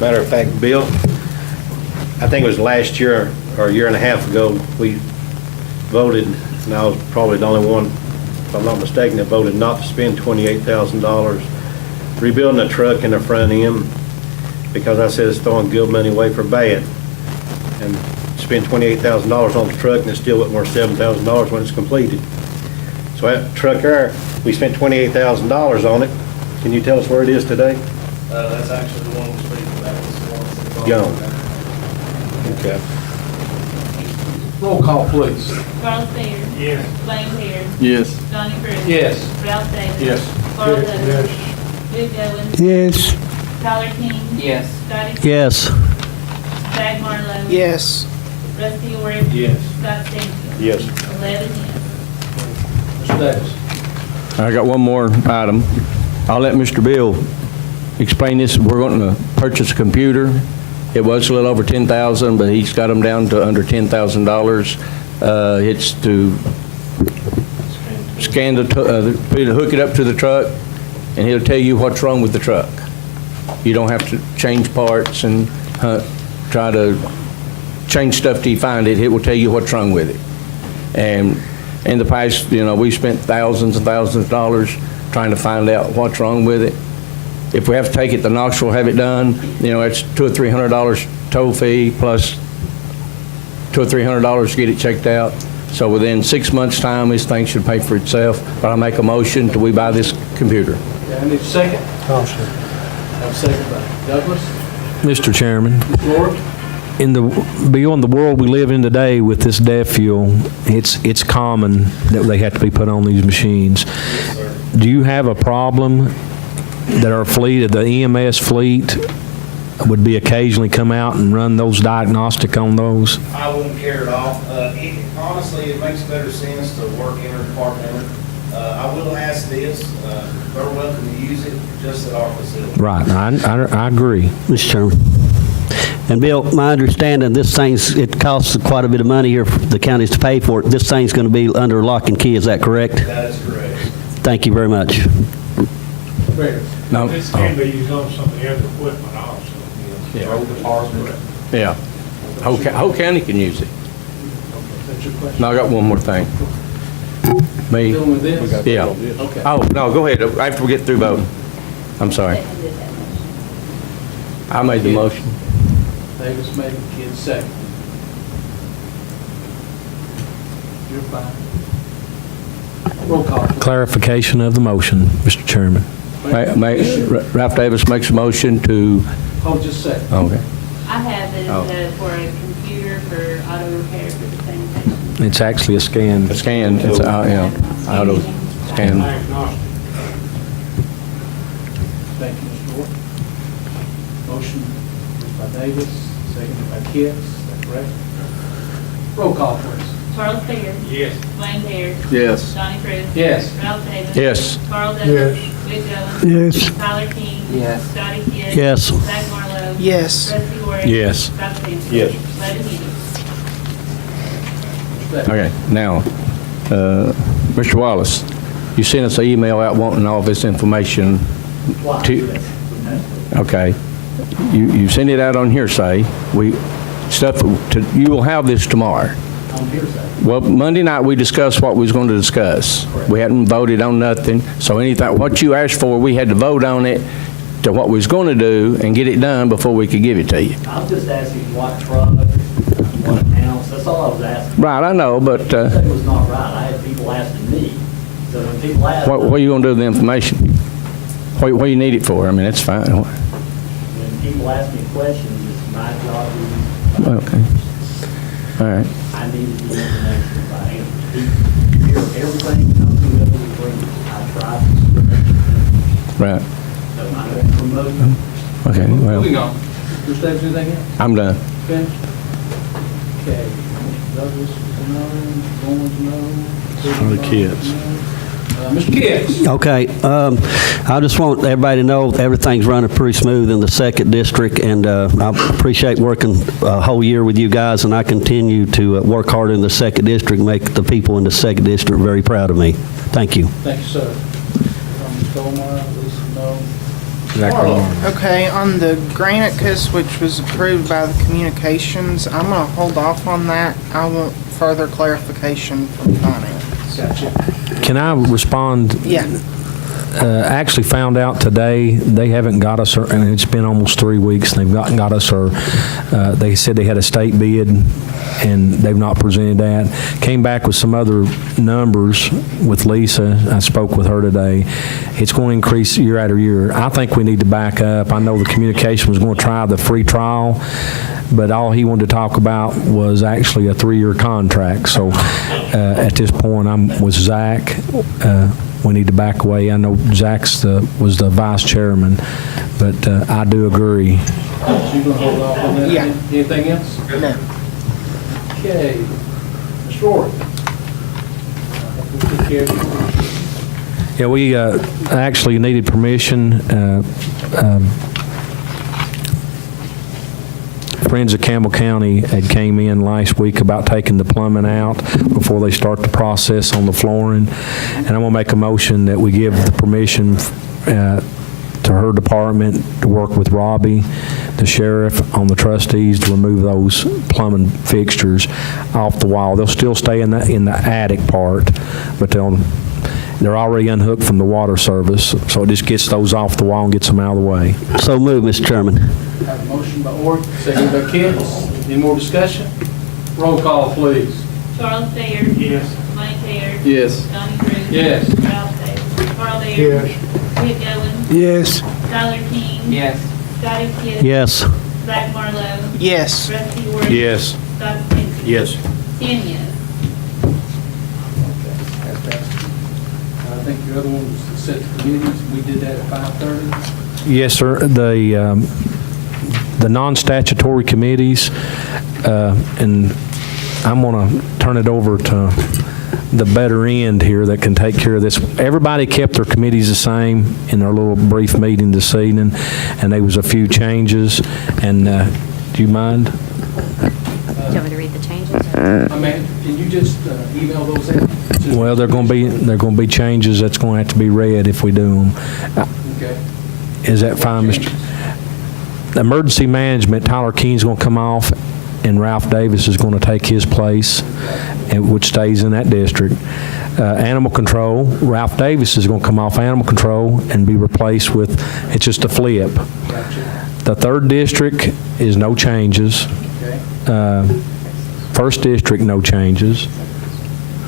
Matter of fact, Bill, I think it was last year or a year and a half ago, we voted, and I was probably the only one, if I'm not mistaken, that voted not to spend $28,000 rebuilding a truck in the front end, because I said it's throwing good money away for bad. And spend $28,000 on the truck and it's still worth more $7,000 when it's completed. So that truck there, we spent $28,000 on it. Can you tell us where it is today? That's actually the one we're speaking about. It's the one that's- Gone. Okay. Roll call, please. Charles Thayer. Yes. Blaine Terry. Yes. Donnie Bruce. Yes. Ralph Davis. Yes. Carl Douglas. Bill Goins. Yes. Tyler King. Yes. Scotty. Yes. Zach Marlowe. Yes. Rusty York. Yes. Scott Stevens. Yes. 11 yes. Mr. Davis. I got one more item. I'll let Mr. Bill explain this. We're going to purchase a computer. It was a little over $10,000, but he's got them down to under $10,000. It's to scan hook it up to the truck, and he'll tell you what's wrong with the truck. You don't have to change parts and try to change stuff till you find it. It will tell you what's wrong with it. And in the past, we spent thousands and thousands of dollars trying to find out what's wrong with it. If we have to take it to Knoxville, have it done, it's $200 or $300 toll fee plus $200 or $300 to get it checked out. So within 6 months' time, this thing should pay for itself. But I make a motion that we buy this computer. Okay, I need a second. Have a second by Douglas. Mr. Chairman, Mr. York. beyond the world we live in today with this deaf fuel, it's common that they have to be put on these machines. Do you have a problem that our fleet, the EMS fleet, would be occasionally come out and run those diagnostic on those? I wouldn't care at all. Honestly, it makes better sense to work interdepartmental. I will ask this, they're welcome to use it just at our facility. Right, I agree. Mr. Chairman. And Bill, my understanding, it costs quite a bit of money here for the counties to pay for it. This thing's going to be under lock and key, is that correct? That is correct. Thank you very much. No. This can be used on some of the other equipment also. Yeah. Road department. Yeah. Whole county can use it. What's your question? No, I got one more thing. Me? Dealing with this? Yeah. Okay. Oh, no, go ahead, after we get through voting. I'm sorry. Second did that motion. I made the motion. Davis made it, Kidd second. You're fine. Roll call. Clarification of the motion, Mr. Chairman. Ralph Davis makes a motion to, Hold just a second. okay. I have it Oh. for a computer for auto repair for the sanitation. It's actually a scan. A scan, it's, yeah, auto scan. Thank you, Mr. Ward. Motion by Davis, seconded by Kidd, is that correct? Roll call, please. Charles Bailey. Yes. Wayne Baird. Yes. Donnie Criss. Yes. Ralph Davis. Yes. Carl Douglas. Vic Jones. Yes. Tyler King. Yes. Scotty Kidd. Yes. Zach Marlowe. Yes. Rusty Ward. Yes. Scott Sands. Yes. Larry Hill. Okay, now, Mr. Wallace, you sent us an email out wanting all this information to, okay. You send it out on hearsay. You will have this tomorrow. On hearsay. Well, Monday night, we discussed what we was going to discuss. We hadn't voted on nothing, so anything, what you asked for, we had to vote on it to what we was going to do and get it done before we could give it to you. I was just asking what truck, what ounce, that's all I was asking. Right, I know, but That was not right, I had people asking me. So when people ask, what are you going to do with the information? What do you need it for? I mean, it's fine. when people ask me questions, it's my job to, Okay. All right. I needed the information. If I hear everything comes to the agreement, I try to. Right. So I don't promote them. Okay, well, Moving on. Mr. Davis, anything else? I'm done. Finished? Okay. Douglas is a no, Goins, no. the kids. Mr. Kidd. Okay, I just want everybody to know everything's running pretty smooth in the second district, and I appreciate working a whole year with you guys, and I continue to work hard in the second district, make the people in the second district very proud of me. Thank you. Thank you, sir. Ms. Dolmeyer, Lisa, no. Okay, on the Granicus, which was approved by the communications, I'm going to hold off on that. I want further clarification from finance. Gotcha. Can I respond? Yeah. Actually found out today, they haven't got us, and it's been almost 3 weeks, and they've not got us, they said they had a state bid, and they've not presented that. Came back with some other numbers with Lisa. I spoke with her today. It's going to increase year after year. I think we need to back up. I know the communication was going to try the free trial, but all he wanted to talk about was actually a 3-year contract. So at this point, I'm with Zach. We need to back away. I know Zach's was the vice chairman, but I do agree. So you're going to hold off on that? Yeah. Anything else? No. Okay. Mr. Rory. We'll take care of you. Yeah, we actually needed permission. Friends of Campbell County had came in last week about taking the plumbing out before they start the process on the flooring. And I'm going to make a motion that we give the permission to her department to work with Robbie, the sheriff, on the trustees to remove those plumbing fixtures off the wall. They'll still stay in the attic part, but they're already unhooked from the water service, so it just gets those off the wall and gets them out of the way. So moved, Mr. Chairman. Have a motion by Ord, second by Kidd. Any more discussion? Roll call, please. Charles Baird. Yes. Wayne Baird. Yes. Donnie Criss. Yes. Ralph Davis. Carl Baird. Yes. Vic Jones. Yes. Tyler King. Yes. Scotty Kidd. Yes. Zach Marlowe. Yes. Rusty Ward. Yes. Scott Sands. Yes. 10 yes. That's passed. I think your other one was to set the committees. We did that at 5:30. Yes, sir. The non-statutory committees, and I'm going to turn it over to the better end here that can take care of this. Everybody kept their committees the same in their little brief meeting this evening, and there was a few changes. And do you mind? Do you want me to read the changes? Amanda, can you just email those out? Well, they're going to be changes that's going to have to be read if we do them. Okay. Is that fine, Mr.? Emergency management, Tyler Keen's going to come off and Ralph Davis is going to take his place, which stays in that district. Animal control, Ralph Davis is going to come off animal control and be replaced with, it's just a flip. The 3rd district is no changes. 1st district, no changes.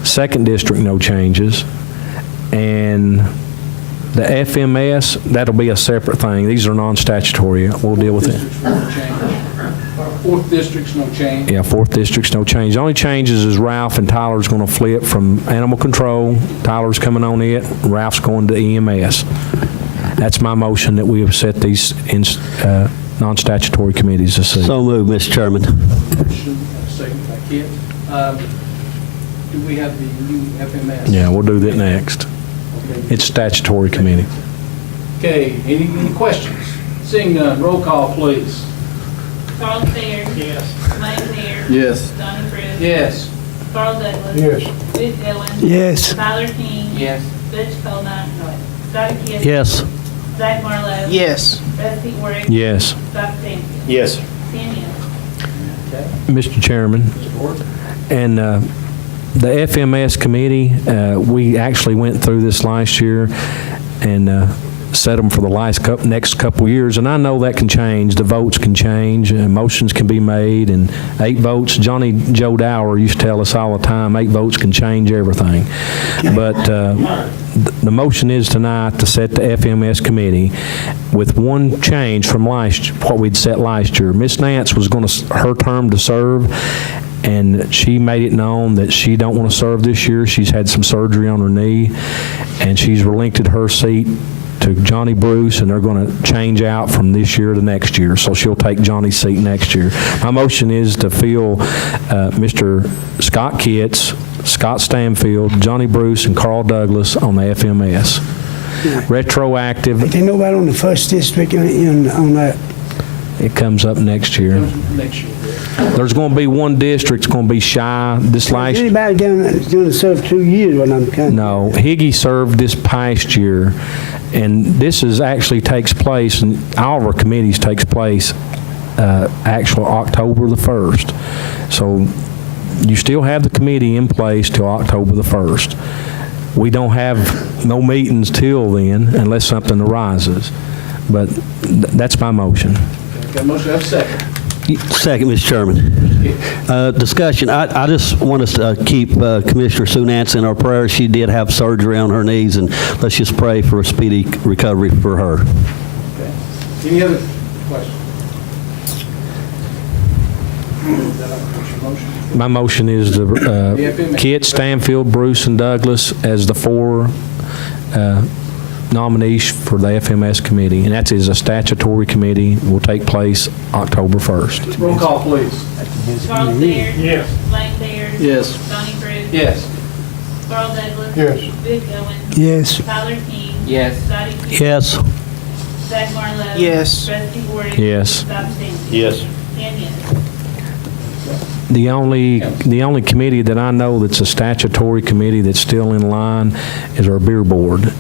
2nd district, no changes. And the FMS, that'll be a separate thing. These are non-statutory. We'll deal with it. 4th district's no change. Yeah, 4th district's no change. The only changes is Ralph and Tyler's going to flip from animal control. Tyler's coming on it. Ralph's going to EMS. That's my motion that we have set these in non-statutory committees to see. So moved, Mr. Chairman. Motion, second by Kit. Do we have the new FMS? Yeah, we'll do that next. Okay. It's statutory committee. Okay, any questions? Seeing none, roll call, please. Charles Baird. Yes. Lane Baird. Yes. Donnie Bruce. Yes. Carl Douglas. Yes. Bill Goins. Yes. Tyler King. Yes. Butch Colnut. Scotty Kidd. Yes. Zach Marlowe. Yes. Rusty Warrick. Yes. Scott Stanfield. Yes. 10 yes. Mr. Chairman, and the FMS committee, we actually went through this last year and set them for the next couple years, and I know that can change. The votes can change, and motions can be made, and 8 votes. Johnny Joe Dower used to tell us all the time, 8 votes can change everything. But the motion is tonight to set the FMS committee with one change from what we'd set last year. Miss Nance was going to her term to serve, and she made it known that she don't want to serve this year. She's had some surgery on her knee, and she's relinquished her seat to Johnny Bruce, and they're going to change out from this year to next year, so she'll take Johnny's seat next year. My motion is to fill Mr. Scott Kitts, Scott Stanfield, Johnny Bruce, and Carl Douglas on the FMS. Retroactive, Ain't nobody on the 1st district on that. it comes up next year. Next year. There's going to be one district that's going to be shy this last year. Anybody down that's going to serve 2 years when I'm coming? No, Higgy served this past year, and this actually takes place, and all of our committees takes place actual October the 1st. So you still have the committee in place till October the 1st. We don't have no meetings till then unless something arises. But that's my motion. Got a motion, have a second. Second, Mr. Chairman. Discussion. I just want us to keep Commissioner Sue Nance in our prayers. She did have surgery on her knees, and let's just pray for a speedy recovery for her. Okay. Any other questions? My motion is to Kit, Stanfield, Bruce, and Douglas as the 4 nominees for the FMS committee, and that is a statutory committee, will take place October 1st. Roll call, please. Charles Baird. Yes. Lane Baird. Yes. Donnie Bruce. Yes. Carl Douglas. Yes. Bill Goins. Yes. Tyler King. Yes. Scotty Kidd. Yes. Zach Marlowe. Yes. Rusty Warrick. Yes. Scott Stanfield. Yes. 10 yes. The only committee that I know that's a statutory committee that's still in line is our beer board,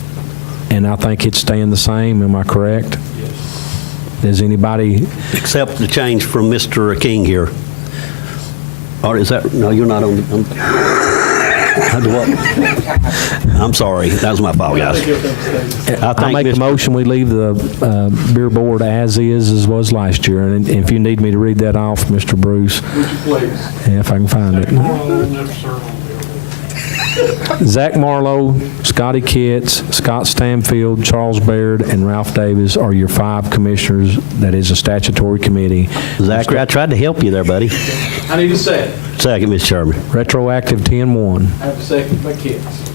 and I think it's staying the same. Am I correct? Yes. Does anybody? Except the change from Mr. King here. Or is that, no, you're not on the, I'm sorry. That was my fault, guys. I make a motion, we leave the beer board as is, as was last year. And if you need me to read that off, Mr. Bruce. Would you please? Yeah, if I can find it. Zach Marlowe, Scotty Kitts, Scott Stanfield, Charles Baird, and Ralph Davis are your 5 commissioners. That is a statutory committee. Zachary, I tried to help you there, buddy. I need a second. Second, Mr. Chairman. Retroactive 10-1. I have a second by Kitts.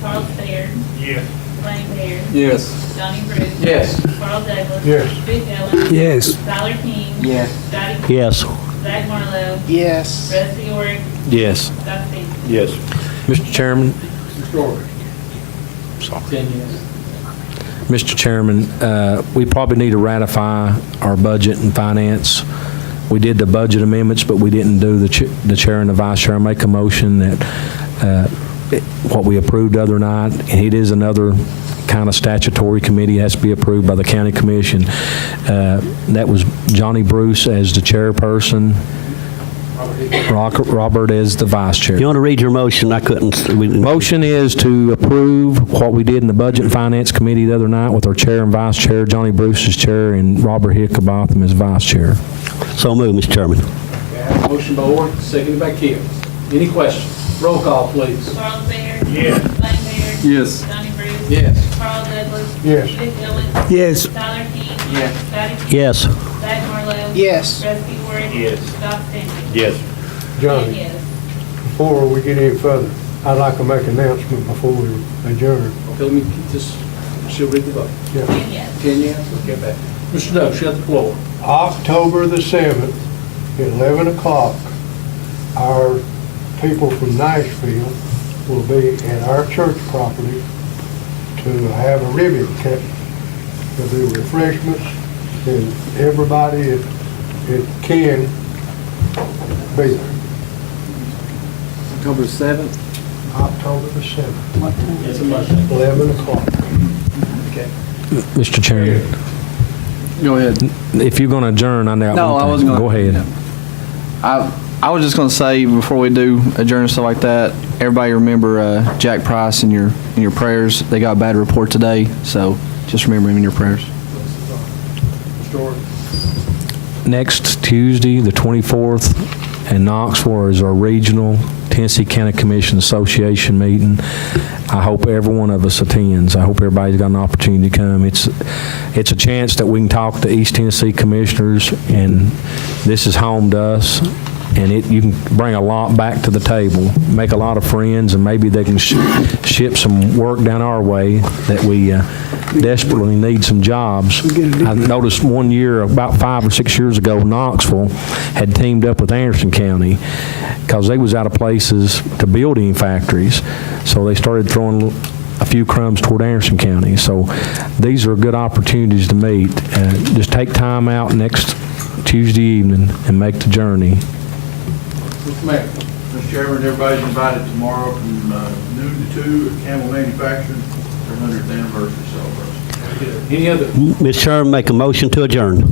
Charles Baird. Yes. Lane Baird. Yes. Donnie Bruce. Yes. Carl Douglas. Yes. Bill Goins. Yes. Tyler King. Yes. Scotty Kidd. Yes. Zach Marlowe. Yes. Rusty Warrick. Yes. Scott Stanfield. Yes. Mr. Chairman, Mr. Orr. 10 yes. Mr. Chairman, we probably need to ratify our budget and finance. We did the budget amendments, but we didn't do the chair and the vice chair. I make a motion that what we approved the other night, and it is another kind of statutory committee, has to be approved by the county commission. That was Johnny Bruce as the chairperson, Robert as the vice chair. You want to read your motion? I couldn't. Motion is to approve what we did in the Budget and Finance Committee the other night with our chair and vice chair, Johnny Bruce as chair, and Robert Hickabotham as vice chair. So moved, Mr. Chairman. Motion by Orr, seconded by Kills. Any questions? Roll call, please. Charles Bair. Yes. Lane Bear. Yes. Donnie Bruce. Yes. Carl Douglas. Yes. Cliff Owens. Yes. Tyler King. Yes. Scotty King. Yes. Zach Marlowe. Yes. Rusty Ward. Yes. Scott Sands. Yes. Johnny, Yes. before we get any further, I'd like to make an announcement before we adjourn. Okay, let me just, she'll read the vote. And yes. 10 yes, okay, back. Mr. Doe, shut the floor. October the 7th, at 11 o'clock, our people from Nashville will be at our church property to have a ribbon cutting. There'll be refreshments, and everybody that can be there. October 7th? October the 7th, It's a motion. 11 o'clock. Okay. Mr. Chairman, Go ahead. if you're going to adjourn, I know. No, I wasn't gonna. Go ahead. I was just going to say, before we do adjourn and stuff like that, everybody remember Jack Price in your prayers. They got a bad report today, so just remember him in your prayers. Mr. Orr. Next Tuesday, the 24th, in Knoxville is our regional Tennessee County Commission Association meeting. I hope every one of us attends. I hope everybody's got an opportunity to come. It's a chance that we can talk to East Tennessee commissioners, and this is home to us. And you can bring a lot back to the table, make a lot of friends, and maybe they can ship some work down our way that we desperately need some jobs. I noticed one year, about 5 or 6 years ago, Knoxville had teamed up with Anderson County because they was out of places to build any factories. So they started throwing a few crumbs toward Anderson County. So these are good opportunities to meet. Just take time out next Tuesday evening and make the journey. Mr. Mayor. Mr. Chairman, everybody's invited tomorrow from noon to 2 at Campbell Manufacturing, their 100th anniversary celebration. Any other? Mr. Chairman, make a motion to adjourn.